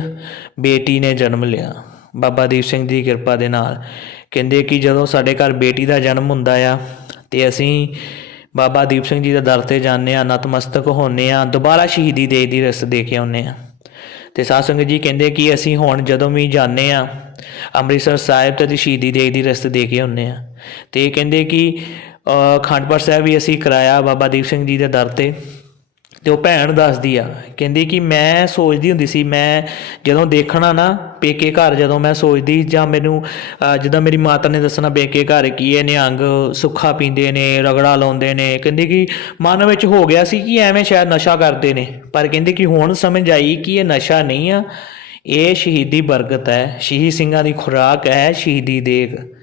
ਬੇਟੀ ਨੇ ਜਨਮ ਲਿਆ। ਬਾਬਾ ਦੀਪ ਸਿੰਘ ਦੀ ਕਿਰਪਾ ਦੇ ਨਾਲ। ਕਹਿੰਦੇ ਕਿ ਜਦੋਂ ਸਾਡੇ ਘਰ ਬੇਟੀ ਦਾ ਜਨਮ ਹੁੰਦਾ ਆ ਤੇ ਅਸੀਂ ਬਾਬਾ ਦੀਪ ਸਿੰਘ ਜੀ ਦੇ ਦਰ ਤੇ ਜਾਂਦੇ ਆ ਨਤਮਸਤਕ ਹੁੰਨੇ ਆ ਦੁਬਾਰਾ ਸ਼ਹੀਦੀ ਦੇ ਦੀ ਰਸ ਦੇ ਕੇ ਆਉਂਦੇ ਆ ਤੇ ਸਾਧ ਸੰਗਤ ਜੀ ਕਹਿੰਦੇ ਕਿ ਅਸੀਂ ਹੁਣ ਜਦੋਂ ਵੀ ਜਾਂਦੇ ਆ ਅੰਮ੍ਰਿਤਸਰ ਸਾਹਿਬ ਤੇ ਸ਼ਹੀਦੀ ਦੇ ਦੀ ਰਸਤ ਦੇ ਕੇ ਆਉਂਦੇ ਆ ਤੇ ਇਹ ਕਹਿੰਦੇ ਕਿ ਅ, ਸਾਹਿਬ ਵੀ ਅਸੀਂ ਕਰਾਇਆ ਬਾਬਾ ਦੀਪ ਸਿੰਘ ਜੀ ਦੇ ਦਰ ਤੇ। ਤੇ ਉਹ ਭੈਣ ਦੱਸਦੀ ਆ ਕਹਿੰਦੀ ਕਿ ਮੈਂ ਸੋਚਦੀ ਹੁੰਦੀ ਸੀ ਮੈਂ ਜਦੋਂ ਦੇਖਣਾ ਨਾ ਪੇਕੇ ਘਰ ਜਦੋਂ ਮੈਂ ਸੋਚਦੀ ਜਾਂ ਮੈਨੂੰ ਅਹ, ਜਿੱਦਾਂ ਮੇਰੀ ਮਾਤਾ ਨੇ ਦੱਸਣਾ ਪੇਕੇ ਘਰ ਕੀ ਇਹ ਨਿਹੰਗ ਸੁੱਖਾ ਪੀਂਦੇ ਨੇ ਰਗੜਾ ਲਾਉਂਦੇ ਨੇ ਕਹਿੰਦੀ ਕਿ ਮਨ ਵਿੱਚ ਹੋ ਗਿਆ ਸੀ ਕਿ ਐਵੇਂ ਸ਼ਾਇਦ ਨਸ਼ਾ ਕਰਦੇ ਨੇ ਪਰ ਕਹਿੰਦੀ ਕਿ ਹੁਣ ਸਮਝ ਆਈ ਕਿ ਇਹ ਨਸ਼ਾ ਨਹੀਂ ਆ ਇਹ ਸ਼ਹੀਦੀ ਬਰਕਤ ਹੈ ਸ਼ਹੀਦ ਸਿੰਘਾਂ ਦੀ ਖੁਰਾਕ ਹੈ ਸ਼ਹੀਦੀ ਦੇਗ।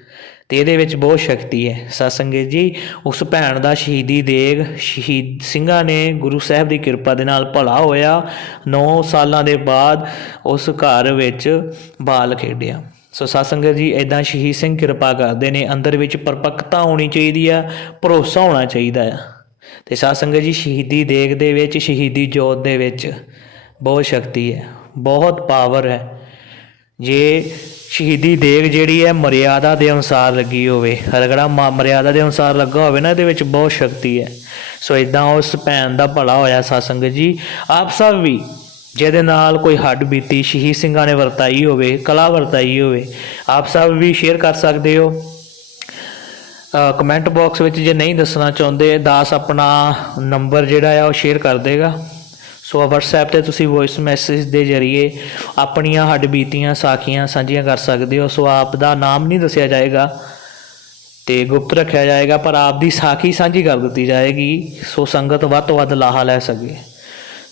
ਤੇ ਇਹਦੇ ਵਿੱਚ ਬਹੁਤ ਸ਼ਕਤੀ ਹੈ। ਸਤਸੰਗਤ ਜੀ, ਉਸ ਭੈਣ ਦਾ ਸ਼ਹੀਦੀ ਦੇਗ ਸ਼ਹੀਦ ਸਿੰਘਾਂ ਨੇ ਗੁਰੂ ਸਾਹਿਬ ਦੀ ਕਿਰਪਾ ਦੇ ਨਾਲ ਭਲਾ ਹੋਇਆ। 9 ਸਾਲਾਂ ਦੇ ਬਾਅਦ ਉਸ ਘਰ ਵਿੱਚ ਬਾਲ ਖੇਡਿਆ। ਸੋ ਸਤਸੰਗਤ ਜੀ ਇਦਾਂ ਸ਼ਹੀਦ ਸਿੰਘ ਕਿਰਪਾ ਕਰਦੇ ਨੇ। ਅੰਦਰ ਵਿੱਚ ਪਰਪੱਕਤਾ ਹੋਣੀ ਚਾਹੀਦੀ ਆ, ਭਰੋਸਾ ਹੋਣਾ ਚਾਹੀਦਾ ਆ। ਤੇ ਸਤਸੰਗਤ ਜੀ, ਸ਼ਹੀਦੀ ਦੇਗ ਦੇ ਵਿੱਚ, ਸ਼ਹੀਦੀ ਜੋਤ ਦੇ ਵਿੱਚ ਬਹੁਤ ਸ਼ਕਤੀ ਹੈ। ਬਹੁਤ ਪਾਵਰ ਹੈ। ਜੇ ਸ਼ਹੀਦੀ ਦੇਗ ਜਿਹੜੀ ਹੈ ਮਰਿਆਦਾ ਦੇ ਅਨੁਸਾਰ ਲੱਗੀ ਹੋਵੇ, ਰਗੜਾ ਮ- ਮਰਿਆਦਾ ਦੇ ਅਨੁਸਾਰ ਲੱਗਾ ਹੋਵੇ ਨਾ, ਇਹਦੇ ਵਿੱਚ ਬਹੁਤ ਸ਼ਕਤੀ ਹੈ। ਸੋ ਇਦਾਂ ਉਸ ਭੈਣ ਦਾ ਭਲਾ ਹੋਇਆ ਸਤਸੰਗ ਜੀ। ਆਪ ਸਭ ਵੀ ਜਿਹਦੇ ਨਾਲ ਕੋਈ ਹੱਡ ਬੀਤੀ, ਸ਼ਹੀਦ ਸਿੰਘਾਂ ਨੇ ਵਰਤਾਈ ਹੋਵੇ, ਕਲਾ ਵਰਤਾਈ ਹੋਵੇ, ਆਪ ਸਭ ਵੀ ਸ਼ੇਅਰ ਕਰ ਸਕਦੇ ਹੋ। ਕਮੈਂਟ ਬਾਕਸ ਵਿੱਚ ਜੇ ਨਹੀਂ ਦੱਸਣਾ ਚਾਹੁੰਦੇ, ਦਾਸ ਆਪਣਾ ਨੰਬਰ ਜਿਹੜਾ ਆ ਉਹ ਸ਼ੇਅਰ ਕਰ ਦੇਗਾ। ਸੋ WhatsApp ਤੇ ਤੁਸੀਂ ਵੌਇਸ ਮੈਸੇਜ ਦੇ ਜ਼ਰੀਏ ਆਪਣੀਆਂ ਹੱਡ ਬੀਤੀਆਂ, ਸਾਖੀਆਂ ਸਾਂਝੀਆਂ ਕਰ ਸਕਦੇ ਹੋ। ਸੋ ਆਪ ਦਾ ਨਾਮ ਨਹੀਂ ਦੱਸਿਆ ਜਾਏਗਾ ਤੇ ਗੁਪਤ ਰੱਖਿਆ ਜਾਏਗਾ, ਪਰ ਆਪ ਦੀ ਸਾਖੀ ਸਾਂਝੀ ਕਰ ਦਿੱਤੀ ਜਾਏਗੀ। ਸੋ ਸੰਗਤ ਵੱਧ ਤੋਂ ਵੱਧ ਲਾਹਾ ਲੈ ਸਕੇ।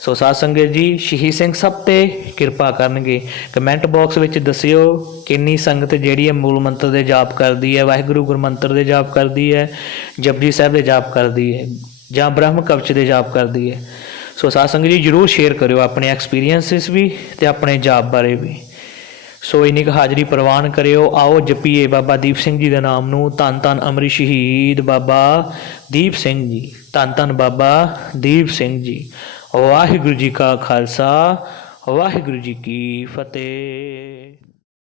ਸੋ ਸਾਧ ਸੰਗਤ ਜੀ, ਸ਼ਹੀਦ ਸਿੰਘ ਸਭ ਤੇ ਕਿਰਪਾ ਕਰਨਗੇ। ਕਮੈਂਟ ਬਾਕਸ ਵਿੱਚ ਦੱਸਿਓ ਕਿੰਨੀ ਸੰਗਤ ਜਿਹੜੀ ਹੈ ਮੂਲ ਮੰਤਰ ਦੇ ਜਾਪ ਕਰਦੀ ਹੈ, ਵਾਹਿਗੁਰੂ ਗੁਰਮੰਤਰ ਦੇ ਜਾਪ ਕਰਦੀ ਹੈ, ਜਪਜੀ ਸਾਹਿਬ ਦੇ ਜਾਪ ਕਰਦੀ ਹੈ ਜਾਂ ਬ੍ਰਹਮ ਕਵਚ ਦੇ ਜਾਪ ਕਰਦੀ ਹੈ। ਸੋ ਸਾਧ ਸੰਗਤ ਜੀ ਜਰੂਰ ਸ਼ੇਅਰ ਕਰਿਓ ਆਪਣੇ ਐਕਸਪੀਰੀਐਂਸਿਸ ਵੀ ਤੇ ਆਪਣੇ ਜਾਪ ਬਾਰੇ ਵੀ। ਸੋ ਇੰਨੀ ਕੁ ਹਾਜ਼ਰੀ ਪ੍ਰਵਾਨ ਕਰਿਓ। ਆਓ ਜਪੀਏ ਬਾਬਾ ਦੀਪ ਸਿੰਘ ਜੀ ਦੇ ਨਾਮ ਨੂੰ। ਧੰਨ ਧੰਨ ਅਮਰੀ ਸ਼ਹੀਦ ਬਾਬਾ ਦੀਪ ਸਿੰਘ ਜੀ। ਧੰਨ ਧੰਨ ਬਾਬਾ ਦੀਪ ਸਿੰਘ ਜੀ। ਵਾਹਿਗੁਰੂ ਜੀ ਕਾ ਖਾਲਸਾ। ਵਾਹਿਗੁਰੂ ਜੀ ਕੀ ਫਤਿਹ।